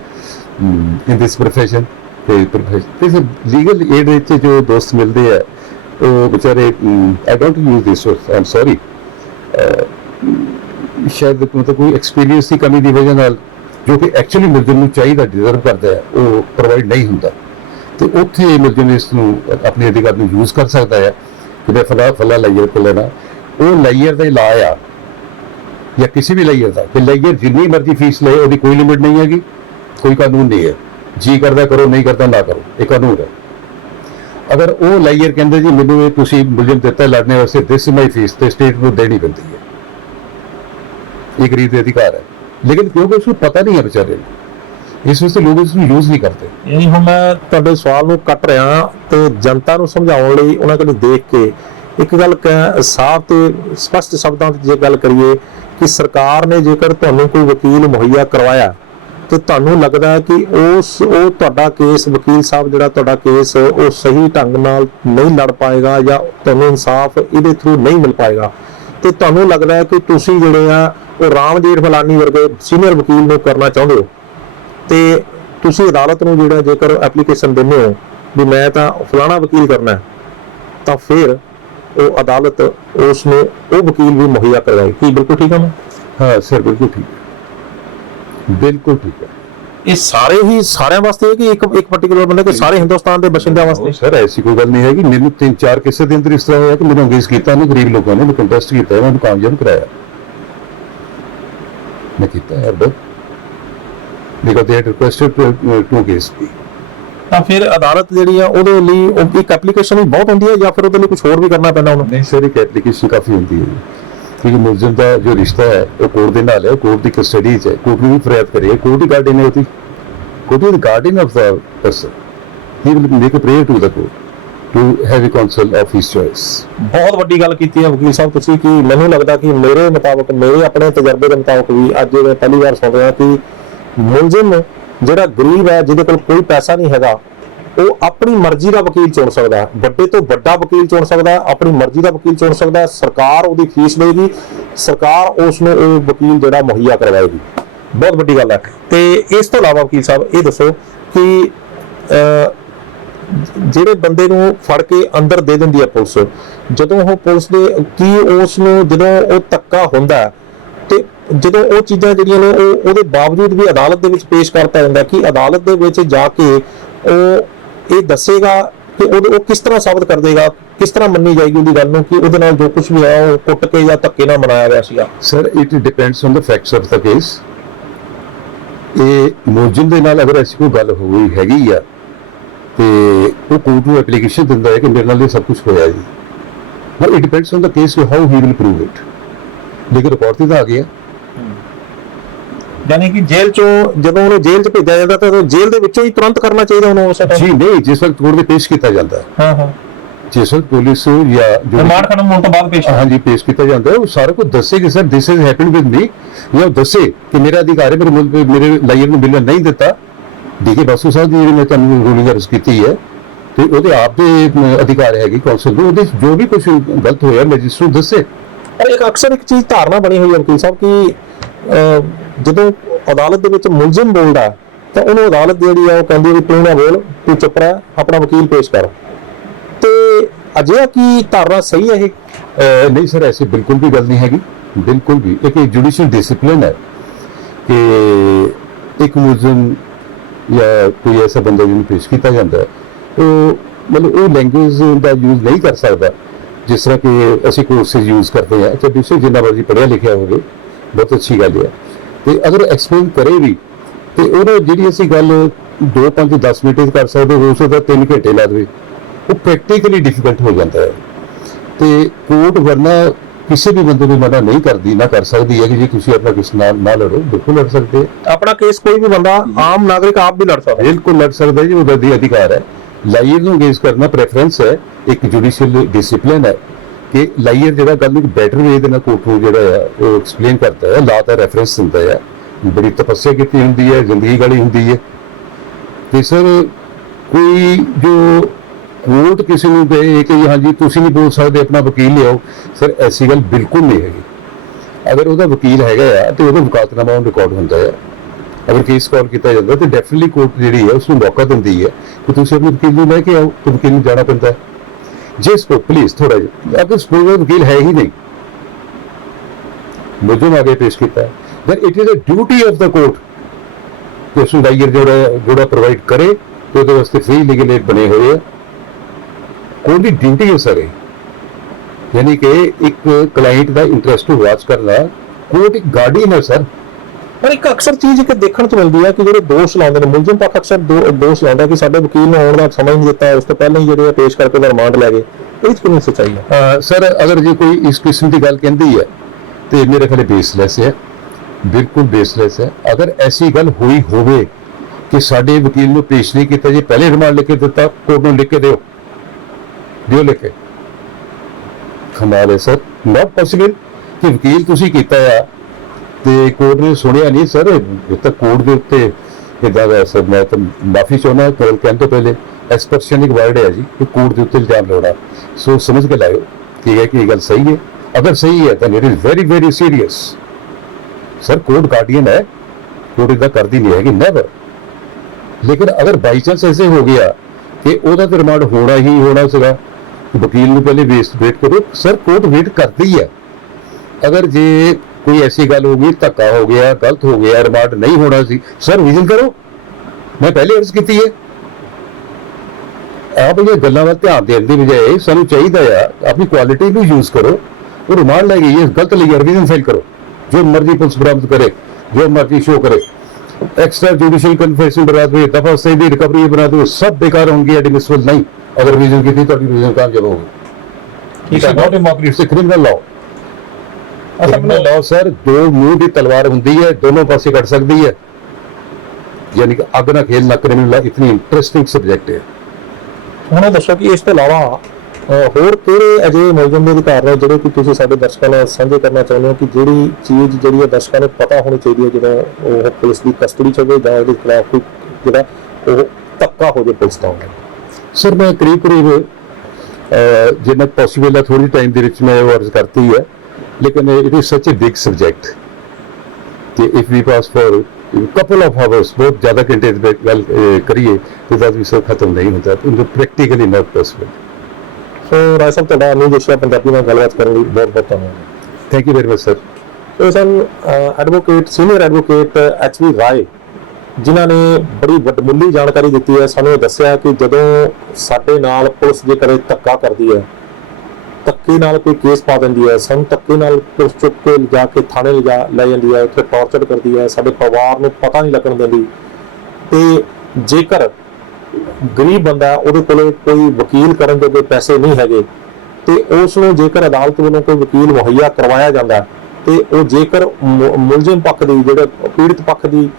in this profession ਤੇ ਲੀਗਲ ਏਡ ਵਿੱਚ ਜੋ ਦੋਸਤ ਮਿਲਦੇ ਆ ਉਹ ਵਿਚਾਰੇ I don't use this word, I'm sorry, ਸ਼ਾਇਦ ਮਤਲਬ ਕੋਈ ਐਕਸਪੀਰੀਅੰਸ ਦੀ ਕਮੀ ਦੀ ਵਜ੍ਹਾ ਨਾਲ ਜੋ ਕਿ ਐਕਚੁਅਲੀ ਮੁਲਜ਼ਮ ਨੂੰ ਚਾਹੀਦਾ, ਡਿਜ਼ਰਵ ਕਰਦਾ ਹੈ, ਉਹ ਪ੍ਰੋਵਾਈਡ ਨਹੀਂ ਹੁੰਦਾ। ਤੇ ਉੱਥੇ ਮੁਲਜ਼ਮ ਇਸ ਨੂੰ ਆਪਣੇ ਅਧਿਕਾਰ ਨੂੰ ਯੂਜ਼ ਕਰ ਸਕਦਾ ਹੈ ਕਿ ਮੈਂ ਫਲਾ ਲਾਇਰ ਕੋਲ ਲੈਣਾ। ਉਹ ਲਾਇਰ ਦਾ ਲਾ ਆ ਜਾਂ ਕਿਸੇ ਵੀ ਲਾਇਰ ਦਾ, ਕਿ ਲਾਇਰ ਜਿੰਨੀ ਮਰਜ਼ੀ ਫੀਸ ਲਏ, ਉਹਦੀ ਕੋਈ ਲਿਮਿਟ ਨਹੀਂ ਹੈਗੀ, ਕੋਈ ਕਾਨੂੰਨ ਨਹੀਂ ਹੈ। ਜੀ ਕਰਦਾ ਕਰੋ, ਨਹੀਂ ਕਰਦਾ ਨਾ ਕਰੋ, ਇਹ ਕਾਨੂੰਨ ਹੈ। ਅਗਰ ਉਹ ਲਾਇਰ ਕਹਿੰਦੇ ਜੀ ਮੈਨੂੰ ਇਹ ਤੁਸੀਂ ਮੁਲਜ਼ਮ ਦਿੱਤਾ ਲੜਨੇ ਵਾਸਤੇ, ਦਿਸ ਇਜ਼ ਮਾਈ ਫੀਸ, ਤੇ ਸਟੇਟ ਨੂੰ ਦੇਣੀ ਪੈਂਦੀ ਹੈ। ਇਹ ਗਰੀਬ ਦੇ ਅਧਿਕਾਰ ਹੈ, ਲੇਕਿਨ ਕਿਉਂਕਿ ਉਸਨੂੰ ਪਤਾ ਨਹੀਂ ਹੈ ਵਿਚਾਰੇ ਨੂੰ, ਇਸ ਵਾਸਤੇ ਲੋਕ ਇਸ ਨੂੰ ਯੂਜ਼ ਨਹੀਂ ਕਰਦੇ। ਯਾਨੀ ਹੁਣ ਮੈਂ ਤੁਹਾਡੇ ਸਵਾਲ ਨੂੰ ਕੱਟ ਰਿਹਾ ਤੇ ਜਨਤਾ ਨੂੰ ਸਮਝਾਉਣ ਲਈ ਉਹਨਾਂ ਕੋਲ ਦੇਖ ਕੇ ਇੱਕ ਗੱਲ ਸਾਫ਼ ਤੇ ਸਪਸ਼ਟ ਸ਼ਬਦਾਂ ਵਿੱਚ ਜੇ ਗੱਲ ਕਰੀਏ ਕਿ ਸਰਕਾਰ ਨੇ ਜੇਕਰ ਤੁਹਾਨੂੰ ਕੋਈ ਵਕੀਲ ਮੁਹੱਈਆ ਕਰਵਾਇਆ ਤੇ ਤੁਹਾਨੂੰ ਲੱਗਦਾ ਹੈ ਕਿ ਉਹ ਤੁਹਾਡਾ ਕੇਸ, ਵਕੀਲ ਸਾਹਿਬ ਜਿਹੜਾ ਤੁਹਾਡਾ ਕੇਸ ਉਹ ਸਹੀ ਢੰਗ ਨਾਲ ਨਹੀਂ ਲੜ ਪਾਏਗਾ ਜਾਂ ਤੁਹਾਨੂੰ ਇਨਸਾਫ ਇਹਦੇ ਥਰੂ ਨਹੀਂ ਮਿਲ ਪਾਏਗਾ, ਤੇ ਤੁਹਾਨੂੰ ਲੱਗਦਾ ਹੈ ਕਿ ਤੁਸੀਂ ਜਿਹੜੇ ਆ ਉਹ ਰਾਮ ਜੇਠ ਫਲਾਨੀ ਵਰਗੇ ਸੀਨੀਅਰ ਵਕੀਲ ਨੂੰ ਕਰਨਾ ਚਾਹੁੰਦੇ ਹੋ, ਤੇ ਤੁਸੀਂ ਅਦਾਲਤ ਨੂੰ ਜਿਹੜਾ ਜੇਕਰ ਐਪਲੀਕੇਸ਼ਨ ਦਿੰਦੇ ਹੋ ਵੀ ਮੈਂ ਤਾਂ ਫਲਾਣਾ ਵਕੀਲ ਕਰਨਾ, ਤਾਂ ਫਿਰ ਉਹ ਅਦਾਲਤ ਉਸ ਨੂੰ ਉਹ ਵਕੀਲ ਵੀ ਮੁਹੱਈਆ ਕਰਵਾਏ। ਕੀ ਬਿਲਕੁਲ ਠੀਕ ਹੈ ਮੈਂ? ਹਾਂ ਸਰ ਬਿਲਕੁਲ ਠੀਕ ਹੈ, ਬਿਲਕੁਲ ਠੀਕ ਹੈ। ਇਹ ਸਾਰਿਆਂ ਵਾਸਤੇ ਹੈ ਕਿ ਇੱਕ ਪਾਰਟਿਕੂਲਰ ਬੰਦੇ ਕਿ ਸਾਰੇ ਹਿੰਦੁਸਤਾਨ ਦੇ ਬਸ਼ਿੰਦਿਆਂ ਵਾਸਤੇ? ਸਰ ਐਸੀ ਕੋਈ ਗੱਲ ਨਹੀਂ ਹੈ ਕਿ ਮੈਨੂੰ 3-4 ਕਿਸੇ ਦੇ ਅੰਦਰ ਇਸ ਤਰ੍ਹਾਂ ਹੋਇਆ ਕਿ ਮੈਨੂੰ ਅੰਗੇਜ ਕੀਤਾ ਉਹਨੇ ਗਰੀਬ ਲੋਕਾਂ ਨੇ, ਮੈਂ ਕੰਟੈਸਟ ਕੀਤਾ, ਉਹਨਾਂ ਨੂੰ ਕਾਮਯਾਬ ਕਰਾਇਆ, ਮੈਂ ਕੀਤਾ ਹੈ but because they had requested to case me ਤਾਂ ਫਿਰ ਅਦਾਲਤ ਜਿਹੜੀ ਆ ਉਹਦੇ ਲਈ ਉਹ ਇੱਕ ਐਪਲੀਕੇਸ਼ਨ ਹੀ ਬਹੁਤ ਹੁੰਦੀ ਹੈ ਜਾਂ ਫਿਰ ਉਹਦੇ ਲਈ ਕੁਝ ਹੋਰ ਵੀ ਕਰਨਾ ਪੈਂਦਾ ਉਹਨੂੰ? ਨਹੀਂ ਸਰ, ਇੱਕ ਐਪਲੀਕੇਸ਼ਨ ਕਾਫੀ ਹੁੰਦੀ ਹੈ ਕਿਉਂਕਿ ਮੁਲਜ਼ਮ ਦਾ ਜੋ ਰਿਸ਼ਤਾ ਹੈ ਉਹ ਕੋਰਟ ਦੇ ਨਾਲ ਹੈ, ਕੋਰਟ ਦੀ ਕਸਟਡੀ 'ਚ ਹੈ, ਕੋਰਟ ਨੂੰ ਵੀ ਫਰਿਆਦ ਕਰੇ, ਕੋਰਟ ਹੀ ਗਾਰਡੀਅਨ ਹੈ ਉਹਦੀ, court is guardian of the person, he will make a prayer to the court to have a counsel of his choice. ਬਹੁਤ ਵੱਡੀ ਗੱਲ ਕੀਤੀ ਹੈ ਵਕੀਲ ਸਾਹਿਬ ਤੁਸੀਂ, ਕਿ ਮੈਨੂੰ ਲੱਗਦਾ ਕਿ ਮੇਰੇ ਮੁਤਾਬਕ, ਮੇਰੇ ਆਪਣੇ ਤਜਰਬੇ ਦੇ ਮੁਤਾਬਕ ਵੀ ਅੱਜ ਮੈਂ ਪਹਿਲੀ ਵਾਰ ਸੁਣ ਰਿਹਾ ਕਿ ਮੁਲਜ਼ਮ ਜਿਹੜਾ ਗਰੀਬ ਹੈ, ਜਿਹਦੇ ਕੋਲ ਕੋਈ ਪੈਸਾ ਨਹੀਂ ਹੈਗਾ, ਉਹ ਆਪਣੀ ਮਰਜ਼ੀ ਦਾ ਵਕੀਲ ਚੁਣ ਸਕਦਾ ਹੈ, ਵੱਡੇ ਤੋਂ ਵੱਡਾ ਵਕੀਲ ਚੁਣ ਸਕਦਾ ਹੈ, ਆਪਣੀ ਮਰਜ਼ੀ ਦਾ ਵਕੀਲ ਚੁਣ ਸਕਦਾ ਹੈ। ਸਰਕਾਰ ਉਹਦੀ ਫੀਸ ਦੇਗੀ, ਸਰਕਾਰ ਉਸ ਨੂੰ ਉਹ ਵਕੀਲ ਜਿਹੜਾ ਮੁਹੱਈਆ ਕਰਵਾਏਗੀ। ਬਹੁਤ ਵੱਡੀ ਗੱਲ ਹੈ। ਤੇ ਇਸ ਤੋਂ ਇਲਾਵਾ ਵਕੀਲ ਸਾਹਿਬ ਇਹ ਦੱਸੋ ਕਿ ਜਿਹੜੇ ਬੰਦੇ ਨੂੰ ਫੜ ਕੇ ਅੰਦਰ ਦੇ ਦਿੰਦੀ ਹੈ ਪੁਲਿਸ, ਜਦੋਂ ਉਹ ਪੁਲਿਸ ਦੇ ਕੀ ਉਸ ਨੂੰ ਜਦੋਂ ਉਹ ਧੱਕਾ ਹੁੰਦਾ ਹੈ ਤੇ ਜਦੋਂ ਉਹ ਚੀਜ਼ਾਂ ਜਿਹੜੀਆਂ ਨੇ ਉਹ ਉਹਦੇ ਬਾਵਜੂਦ ਵੀ ਅਦਾਲਤ ਦੇ ਵਿੱਚ ਪੇਸ਼ ਕਰਤਾ ਜਾਂਦਾ ਕਿ ਅਦਾਲਤ ਦੇ ਵਿੱਚ ਜਾ ਕੇ ਉਹ ਇਹ ਦੱਸੇਗਾ ਕਿ ਉਹ ਕਿਸ ਤਰ੍ਹਾਂ ਸਾਬਤ ਕਰ ਦੇਗਾ, ਕਿਸ ਤਰ੍ਹਾਂ ਮੰਨੀ ਜਾਏਗੀ ਉਹਦੀ ਗੱਲ ਨੂੰ ਕਿ ਉਹਦੇ ਨਾਲ ਜੋ ਕੁਝ ਵੀ ਹੈ ਉਹ ਕੁੱਟ ਕੇ ਜਾਂ ਧੱਕੇ ਨਾਲ ਮਨਾਇਆ ਗਿਆ ਸੀਗਾ? Sir, it depends on the facts of the case. ਇਹ ਮੁਲਜ਼ਮ ਦੇ ਨਾਲ ਅਗਰ ਐਸੀ ਕੋਈ ਗੱਲ ਹੋਈ ਹੈਗੀ ਆ ਤੇ ਉਹ ਕੋਰਟ ਨੂੰ ਐਪਲੀਕੇਸ਼ਨ ਦਿੰਦਾ ਹੈ ਕਿ ਮੇਰੇ ਨਾਲ ਇਹ ਸਭ ਕੁਝ ਹੋਇਆ ਜੀ। But it depends on the case how he will prove it. ਲੇਕਿਨ ਰਿਪੋਰਟ ਤੇ ਤਾਂ ਆ ਗਿਆ, ਯਾਨੀ ਕਿ ਜੇਲ੍ਹ ਚੋਂ ਜਦੋਂ ਉਹਨੂੰ ਜੇਲ੍ਹ 'ਚ ਭੇਜਿਆ ਜਾਂਦਾ ਤਾਂ ਜੇਲ੍ਹ ਦੇ ਵਿੱਚੋਂ ਹੀ ਤੁਰੰਤ ਕਰਨਾ ਚਾਹੀਦਾ ਉਹਨੂੰ ਉਸ ਟਾਈਮ? ਜੀ ਨਹੀਂ, ਜਿਸ ਵਕਤ ਕੋਰਟ ਦੇ ਪੇਸ਼ ਕੀਤਾ ਜਾਂਦਾ ਹੈ, ਹਾਂ ਜਿਸ ਵਕਤ ਪੁਲਿਸ ਜਾਂ ਜੋ ਰਿਮਾਂਡ ਖਤਮ ਹੋਣ ਤੋਂ ਬਾਅਦ ਪੇਸ਼ ਹਾਂਜੀ ਪੇਸ਼ ਕੀਤਾ ਜਾਂਦਾ ਹੈ, ਉਹ ਸਾਰਾ ਕੁਝ ਦੱਸੇ ਕਿ sir this has happened with me, ਜਾਂ ਉਹ ਦੱਸੇ ਕਿ ਮੇਰਾ ਅਧਿਕਾਰ ਹੈ, ਮੇਰੇ ਲਾਇਰ ਨੂੰ ਮਿਲਣ ਨਹੀਂ ਦਿੱਤਾ। ਡੀਕੇ ਬਾਸੂ ਸਾਹਿਬ ਦੀ ਜਿਹੜੀ ਮੈਂ ਤੁਹਾਨੂੰ ਰੂਲਿੰਗ ਅਰਜ਼ ਕੀਤੀ ਹੈ ਤੇ ਉਹਦੇ ਆਪ ਦੇ ਅਧਿਕਾਰ ਹੈਗੇ ਕੌਂਸਲ ਨੂੰ, ਉਹਦੇ ਜੋ ਵੀ ਕੁਝ ਗਲਤ ਹੋਇਆ ਮੈਜਿਸਟਰੇਟ ਨੂੰ ਦੱਸੇ। ਪਰ ਇੱਕ ਅਕਸਰ ਇੱਕ ਚੀਜ਼ ਧਾਰਨਾ ਬਣੀ ਹੋਈ ਹੈ ਵਕੀਲ ਸਾਹਿਬ ਕਿ ਜਦੋਂ ਅਦਾਲਤ ਦੇ ਵਿੱਚ ਮੁਲਜ਼ਮ ਬੋਲਦਾ ਤਾਂ ਉਹਨੂੰ ਅਦਾਲਤ ਜਿਹੜੀ ਆ ਉਹ ਕਹਿੰਦੀ ਵੀ ਤੂੰ ਨਾ ਬੋਲ, ਤੂੰ ਚੁੱਪ ਰਹਿ, ਆਪਣਾ ਵਕੀਲ ਪੇਸ਼ ਕਰ। ਤੇ ਅਜਿਹਾ ਕੀ ਧਾਰਨਾ ਸਹੀ ਹੈ ਇਹ? ਨਹੀਂ ਸਰ, ਐਸੀ ਬਿਲਕੁਲ ਵੀ ਗੱਲ ਨਹੀਂ ਹੈਗੀ, ਬਿਲਕੁਲ ਵੀ। ਇੱਕ ਜੁਡੀਸ਼ੀਅਲ ਡਿਸਿਪਲਿਨ ਹੈ ਕਿ ਇੱਕ ਮੁਲਜ਼ਮ ਜਾਂ ਕੋਈ ਐਸਾ ਬੰਦਾ ਜਿਹਨੂੰ ਪੇਸ਼ ਕੀਤਾ ਜਾਂਦਾ ਹੈ ਉਹ ਮਤਲਬ ਉਹ ਲੈਂਗੁਏਜ ਦਾ ਯੂਜ਼ ਨਹੀਂ ਕਰ ਸਕਦਾ ਜਿਸ ਤਰ੍ਹਾਂ ਕਿ ਅਸੀਂ ਕੋਰਸਿਸ ਯੂਜ਼ ਕਰਦੇ ਹਾਂ। ਚਾਹੇ ਬੇਸ਼ੱਕ ਜਿੰਨਾ ਮਰਜ਼ੀ ਪੜ੍ਹਿਆ ਲਿਖਿਆ ਹੋਵੇ, ਬਹੁਤ ਅੱਛੀ ਗੱਲ ਹੈ। ਤੇ ਅਗਰ ਐਕਸਪਲੇਨ ਕਰੇ ਵੀ ਤੇ ਉਹਨੇ ਜਿਹੜੀ ਅਸੀਂ ਗੱਲ 2, 5, 10 ਮਿੰਟ ਕਰ ਸਕਦੇ ਹੋ ਸਕਦਾ 3 ਘੰਟੇ ਲਾ ਦੇਵੇ, ਉਹ ਪ੍ਰੈਕਟੀਕਲੀ ਡਿਫਿਕਲਟ ਹੋ ਜਾਂਦਾ ਹੈ। ਤੇ ਕੋਰਟ ਵਰਨਾ ਕਿਸੇ ਵੀ ਬੰਦੇ ਨੂੰ ਮਨਾ ਨਹੀਂ ਕਰਦੀ, ਨਾ ਕਰ ਸਕਦੀ ਹੈ ਕਿ ਜੇ ਤੁਸੀਂ ਆਪਣਾ ਕਿਸ ਨਾਲ ਨਾ ਲੜੋ, ਬਿਲਕੁਲ ਲੜ ਸਕਦੇ। ਆਪਣਾ ਕੇਸ ਕੋਈ ਵੀ ਬੰਦਾ, ਆਮ ਨਾਗਰਿਕ ਆਪ ਵੀ ਲੜ ਸਕਦਾ, ਬਿਲਕੁਲ ਲੜ ਸਕਦਾ ਜੀ, ਉਹਦਾ ਦੀ ਅਧਿਕਾਰ ਹੈ। ਲਾਇਰ ਨੂੰ ਅਗੇਂਸ ਕਰਨਾ ਪ੍ਰੈਫਰੈਂਸ ਹੈ, ਇੱਕ ਜੁਡੀਸ਼ੀਅਲ ਡਿਸਿਪਲਿਨ ਹੈ ਕਿ ਲਾਇਰ ਜਿਹੜਾ ਗੱਲ ਨੂੰ ਬੈਟਰ ਵੇ ਦੇ ਨਾਲ ਕੋਰਟ ਨੂੰ ਜਿਹੜਾ ਹੈ ਉਹ ਐਕਸਪਲੇਨ ਕਰਦਾ ਹੈ, ਲਾ ਦਾ ਰੈਫਰੈਂਸ ਦਿੰਦਾ ਹੈ, ਬੜੀ ਤਪੱਸਿਆ ਕੀਤੀ ਹੁੰਦੀ ਹੈ, ਜ਼ਿੰਦਗੀ ਗਾਲੀ ਹੁੰਦੀ ਹੈ। ਤੇ ਸਰ ਕੋਈ ਜੋ ਕੋਰਟ ਕਿਸੇ ਨੂੰ ਕਹੇ ਕਿ ਹਾਂਜੀ ਤੁਸੀਂ ਨਹੀਂ ਬੋਲ ਸਕਦੇ, ਆਪਣਾ ਵਕੀਲ ਲਿਆਓ, ਸਰ ਐਸੀ ਗੱਲ ਬਿਲਕੁਲ ਨਹੀਂ ਹੈਗੀ। ਅਗਰ ਉਹਦਾ ਵਕੀਲ ਹੈਗਾ ਆ ਤੇ ਉਹਦਾ ਵਕਾਲਤਨਾਮਾ ਰਿਕਾਰਡ ਹੁੰਦਾ ਹੈ, ਅਗਰ ਕੇਸ ਕਾਲ ਕੀਤਾ ਜਾਂਦਾ ਤੇ ਡੈਫੀਨਿਟਲੀ ਕੋਰਟ ਜਿਹੜੀ ਹੈ ਉਸ ਨੂੰ ਮੌਕਾ ਦਿੰਦੀ ਹੈ ਕਿ ਤੁਸੀਂ ਆਪਣੇ ਵਕੀਲ ਨੂੰ ਲੈ ਕੇ ਆਓ, ਤੇ ਵਕੀਲ ਨੂੰ ਜਾਣਾ ਪੈਂਦਾ ਹੈ। ਜੇ ਸਪੋਕ ਪਲੀਜ਼ ਥੋੜਾ ਜਿਹਾ ਅਗਰ ਸਪੋਕ ਵਕੀਲ ਹੈ ਹੀ ਨਹੀਂ, ਮੁਲਜ਼ਮ ਆਗੇ ਪੇਸ਼ ਕੀਤਾ, then it is a duty of the court ਕਿ ਉਸ ਨੂੰ ਲਾਇਰ ਜਿਹੜਾ ਪ੍ਰੋਵਾਈਡ ਕਰੇ ਤੇ ਉਹਦੇ ਵਾਸਤੇ ਫ੍ਰੀ ਲੀਗਲ ਏਡ ਬਣੇ ਹੋਏ ਆ। ਕੋਰਟ ਦੀ ਡਿਊਟੀ ਹੈ ਸਰ, ਯਾਨੀ ਕਿ ਇੱਕ ਕਲਾਇੰਟ ਦਾ ਇੰਟਰਸਟ ਨੂੰ ਵਾਚ ਕਰਨਾ, ਕੋਰਟ ਇੱਕ ਗਾਰਡੀਅਨ ਹੈ ਸਰ। ਪਰ ਇੱਕ ਅਕਸਰ ਚੀਜ਼ ਇੱਕ ਦੇਖਣ ਚ ਮਿਲਦੀ ਹੈ ਕਿ ਜਿਹੜੇ ਦੋਸ਼ ਲਾਉਂਦੇ ਨੇ ਮੁਲਜ਼ਮ ਪੱਖ, ਅਕਸਰ ਦੋਸ਼ ਲਾਉਂਦਾ ਕਿ ਸਾਡੇ ਵਕੀਲ ਨੂੰ ਆਉਣ ਦਾ ਸਮਾਂ ਨਹੀਂ ਦਿੱਤਾ, ਉਸ ਤੋਂ ਪਹਿਲਾਂ ਹੀ ਜਿਹੜੇ ਪੇਸ਼ ਕਰਕੇ ਉਹਦਾ ਰਿਮਾਂਡ ਲੈ ਗਏ। ਇਹ ਕਿੰਨੀ ਸੱਚਾਈ ਹੈ? ਸਰ ਅਗਰ ਜੇ ਕੋਈ ਇਸ ਕਿਸਮ ਦੀ ਗੱਲ ਕਹਿੰਦੀ ਹੈ ਤੇ ਮੇਰੇ ਖਿਆਲ ਬੇਸਲੈਸ ਹੈ, ਬਿਲਕੁਲ ਬੇਸਲੈਸ ਹੈ। ਅਗਰ ਐਸੀ ਗੱਲ ਹੋਈ ਹੋਵੇ ਕਿ ਸਾਡੇ ਵਕੀਲ ਨੂੰ ਪੇਸ਼ ਨਹੀਂ ਕੀਤਾ, ਜੇ ਪਹਿਲੇ ਰਿਮਾਂਡ ਲਿਖ ਕੇ ਦਿੱਤਾ, ਕੋਰਟ ਨੂੰ ਲਿਖ ਕੇ ਦਿਓ ਲਿਖ ਕੇ, ਕਮਾਲ ਹੈ ਸਰ। ਨਾਟ ਪੋਸੀਬਲ ਕਿ ਵਕੀਲ ਤੁਸੀਂ ਕੀਤਾ ਆ ਤੇ ਕੋਰਟ ਨੇ ਸੁਣਿਆ ਨਹੀਂ। ਸਰ ਇਹ ਤਾਂ ਕੋਰਟ ਦੇ ਉੱਤੇ ਇਦਾਂ ਦਾ ਸਰ, ਮੈਂ ਤਾਂ ਮਾਫੀ ਚਾਹੁੰਦਾ ਕਹਿਣ ਤੋਂ ਪਹਿਲੇ, ਐਕਸਪਰਸ਼ਨ ਇੱਕ ਵਰਡ ਹੈ ਜੀ ਕਿ ਕੋਰਟ ਦੇ ਉੱਤੇ ਇਲਜ਼ਾਮ ਲਾਉਣਾ, ਸੋ ਸਮਝ ਕੇ ਲਾਇਓ ਕਿ ਇਹ ਗੱਲ ਸਹੀ ਹੈ। ਅਗਰ ਸਹੀ ਹੈ ਤਾਂ it is very very serious. Sir court guardian ਹੈ, ਕੋਰਟ ਇਦਾਂ ਕਰਦੀ ਨਹੀਂ ਹੈਗੀ, ਨੈਵਰ। ਲੇਕਿਨ ਅਗਰ ਬਾਈ ਚਾਂਸ ਐਸੇ ਹੋ ਗਿਆ ਕਿ ਉਹਦਾ ਤਾਂ ਰਿਮਾਂਡ ਹੋਣਾ ਹੀ ਹੋਣਾ ਸੀਗਾ, ਵਕੀਲ ਨੂੰ ਪਹਿਲੇ ਵੇਟ ਕਰੋ, ਸਰ ਕੋਰਟ ਵੇਟ ਕਰਦੀ ਹੈ। ਅਗਰ ਜੇ ਕੋਈ ਐਸੀ ਗੱਲ ਹੋ ਗਈ, ਧੱਕਾ ਹੋ ਗਿਆ, ਗਲਤ ਹੋ ਗਿਆ, ਰਿਮਾਂਡ ਨਹੀਂ ਹੋਣਾ ਸੀ, ਸਰ ਰਿਵੀਜ਼ਨ ਕਰੋ। ਮੈਂ ਪਹਿਲੇ ਅਰਜ਼ ਕੀਤੀ ਹੈ। ਆਪ ਇਹ ਗੱਲਾਂ ਵੱਲ ਧਿਆਨ ਦੇਣ ਦੀ ਬਜਾਏ ਸਾਨੂੰ ਚਾਹੀਦਾ ਆ ਆਪਣੀ ਕੁਆਲਿਟੀ ਨੂੰ ਯੂਜ਼ ਕਰੋ। ਉਹ ਰਿਮਾਂਡ ਲੈ ਗਈ ਹੈ, ਗਲਤ ਲਈ ਰਿਵੀਜ਼ਨ ਫਾਈਲ ਕਰੋ, ਜੋ ਮਰਜ਼ੀ ਪੁਲਿਸ ਬਰਾਮਦ ਕਰੇ, ਜੋ ਮਰਜ਼ੀ ਸ਼ੋ ਕਰੇ, एक्स्ट्रा जुडिशियल कन्फेशन बना दो, दफा से भी रिकवरी बना दो, सब बेकार होंगे, एडमिसिबल नहीं। अगर रिवीजन की थी तो रिवीजन कामयाब होगी। It's not a mockery, it's a criminal law. Criminal law sir दो मुंह की तलवार होंगी है, दोनों पासे कट सकती है, यानी कि अग ना खेलना क्रिमिनल लॉ इतनी इंटरेस्टिंग सब्जेक्ट है। ਹੁਣ ਇਹ ਦੱਸੋ ਕਿ ਇਸ ਤੋਂ ਇਲਾਵਾ ਹੋਰ ਕਿਹੜੇ ਅਜਿਹੇ ਮੁਲਜ਼ਮ ਦੇ ਅਧਿਕਾਰ ਨੇ ਜਿਹੜੇ ਕਿ ਤੁਸੀਂ ਸਾਡੇ ਦਰਸ਼ਕਾਂ ਨਾਲ ਸਾਂਝੇ ਕਰਨਾ ਚਾਹੁੰਦੇ ਹੋ ਕਿ ਜਿਹੜੀ ਚੀਜ਼ ਜਿਹੜੀ ਹੈ ਦਰਸ਼ਕਾਂ ਨੂੰ ਪਤਾ ਹੋਣੀ ਚਾਹੀਦੀ ਹੈ ਜਦੋਂ ਉਹ ਪੁਲਿਸ ਦੀ ਕਸਟਡੀ 'ਚ ਹੋਵੇ ਜਾਂ ਉਹਦੇ ਖਿਲਾਫ ਕੋਈ ਜਿਹੜਾ ਉਹ ਧੱਕਾ ਹੋ ਜਾਵੇ ਪੁਲਿਸ ਦਾ? ਸਰ ਮੈਂ ਕਰੀਬ ਜਿੰਨਾ ਪੋਸੀਬਲ ਹੈ ਥੋੜੀ ਟਾਈਮ ਦੇ ਵਿੱਚ ਮੈਂ ਉਹ ਅਰਜ਼ ਕਰਤੀ ਹੈ, ਲੇਕਿਨ it is such a big subject ਕਿ if we pass for couple of hours बहुत ज़्यादा घंटे गल करिए तो बात भी सब खत्म नहीं होता, तो प्रैक्टिकली नॉट पॉसिबल। ਸੋ ਰਾਏ ਸਾਹਿਬ ਤੁਹਾਡਾ ਨਿਊਜ਼ ਏਸ਼ੀਆ ਪੰਜਾਬੀ ਨਾਲ ਗੱਲਬਾਤ ਕਰਨ ਲਈ ਬਹੁਤ ਬਹੁਤ ਧੰਨਵਾਦ। Thank you very much sir. So ਸਨ advocate senior advocate H V. Rai ਜਿਨ੍ਹਾਂ ਨੇ ਬੜੀ ਵੱਡਮੁੱਲੀ ਜਾਣਕਾਰੀ ਦਿੱਤੀ ਹੈ, ਸਾਨੂੰ ਇਹ ਦੱਸਿਆ ਕਿ ਜਦੋਂ ਸਾਡੇ ਨਾਲ ਪੁਲਿਸ ਜੇ ਕਦੇ ਧੱਕਾ ਕਰਦੀ ਹੈ, ਧੱਕੇ ਨਾਲ ਕੋਈ ਕੇਸ ਪਾ ਦਿੰਦੀ ਹੈ, ਸਾਨੂੰ ਧੱਕੇ ਨਾਲ ਪੁਲਿਸ ਚੁੱਕ ਕੇ ਲਿਜਾ ਕੇ ਥਾਣੇ ਲੈ ਜਾਂਦੀ ਹੈ, ਉੱਥੇ ਟੌਰਚਰ ਕਰਦੀ ਹੈ, ਸਾਡੇ ਪਰਿਵਾਰ ਨੂੰ ਪਤਾ ਨਹੀਂ ਲੱਗਣ ਦਿੰਦੀ। ਤੇ ਜੇਕਰ ਗਰੀਬ ਬੰਦਾ ਉਹਦੇ ਕੋਲ ਕੋਈ ਵਕੀਲ ਕਰਨ ਦੇ ਕੋਈ ਪੈਸੇ ਨਹੀਂ ਹੈਗੇ ਤੇ ਉਸ ਨੂੰ ਜੇਕਰ ਅਦਾਲਤ ਵੱਲੋਂ ਕੋਈ ਵਕੀਲ ਮੁਹੱਈਆ ਕਰਵਾਇਆ ਜਾਂਦਾ ਤੇ ਉਹ ਜੇਕਰ ਮੁਲਜ਼ਮ ਪੱਖ ਦੀ ਜਿਹੜੇ ਪੀੜਤ ਪੱਖ ਦੀ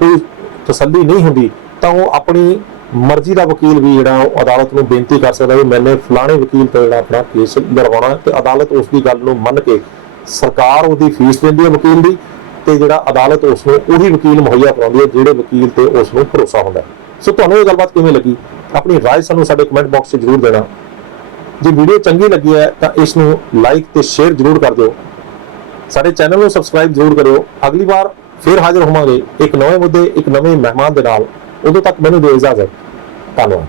ਕੋਈ ਤਸੱਲੀ ਨਹੀਂ ਹੁੰਦੀ ਤਾਂ ਉਹ ਆਪਣੀ ਮਰਜ਼ੀ ਦਾ ਵਕੀਲ ਵੀ ਜਿਹੜਾ ਉਹ ਅਦਾਲਤ ਨੂੰ ਬੇਨਤੀ ਕਰ ਸਕਦਾ ਵੀ ਮੈਨੇ ਫਲਾਣੇ ਵਕੀਲ ਤੋਂ ਜਿਹੜਾ ਆਪਣਾ ਕੇਸ ਲੜਵਾਉਣਾ, ਤੇ ਅਦਾਲਤ ਉਸ ਦੀ ਗੱਲ ਨੂੰ ਮੰਨ ਕੇ ਸਰਕਾਰ ਉਹਦੀ ਫੀਸ ਦਿੰਦੀ ਹੈ ਵਕੀਲ ਦੀ ਤੇ ਜਿਹੜਾ ਅਦਾਲਤ ਉਸ ਨੂੰ ਉਹੀ ਵਕੀਲ ਮੁਹੱਈਆ ਕਰਾਉਂਦੀ ਹੈ ਜਿਹੜੇ ਵਕੀਲ ਤੇ ਉਸ ਨੂੰ ਭਰੋਸਾ ਹੁੰਦਾ। ਸੋ ਤੁਹਾਨੂੰ ਇਹ ਗੱਲਬਾਤ ਕਿਵੇਂ ਲੱਗੀ? ਆਪਣੀ ਰਾਏ ਸਾਨੂੰ ਸਾਡੇ ਕਮੈਂਟ ਬਾਕਸ 'ਚ ਜ਼ਰੂਰ ਦੇਣਾ। ਜੇ ਵੀਡੀਓ ਚੰਗੀ ਲੱਗੀ ਹੈ ਤਾਂ ਇਸ ਨੂੰ ਲਾਈਕ ਤੇ ਸ਼ੇਅਰ ਜ਼ਰੂਰ ਕਰ ਦਿਓ। ਸਾਡੇ ਚੈਨਲ ਨੂੰ ਸਬਸਕ੍ਰਾਈਬ ਜ਼ਰੂਰ ਕਰਿਓ। ਅਗਲੀ ਵਾਰ ਫਿਰ ਹਾਜ਼ਰ ਹੋਵਾਂਗੇ ਇੱਕ ਨਵੇਂ ਮੁੱਦੇ ਇੱਕ ਨਵੇਂ ਮਹਿਮਾਨ ਦੇ ਨਾਲ। ਉਦੋਂ ਤੱਕ ਮੈਨੂੰ ਦਿਓ ਇਜਾਜ਼ਤ। ਧੰਨਵਾਦ।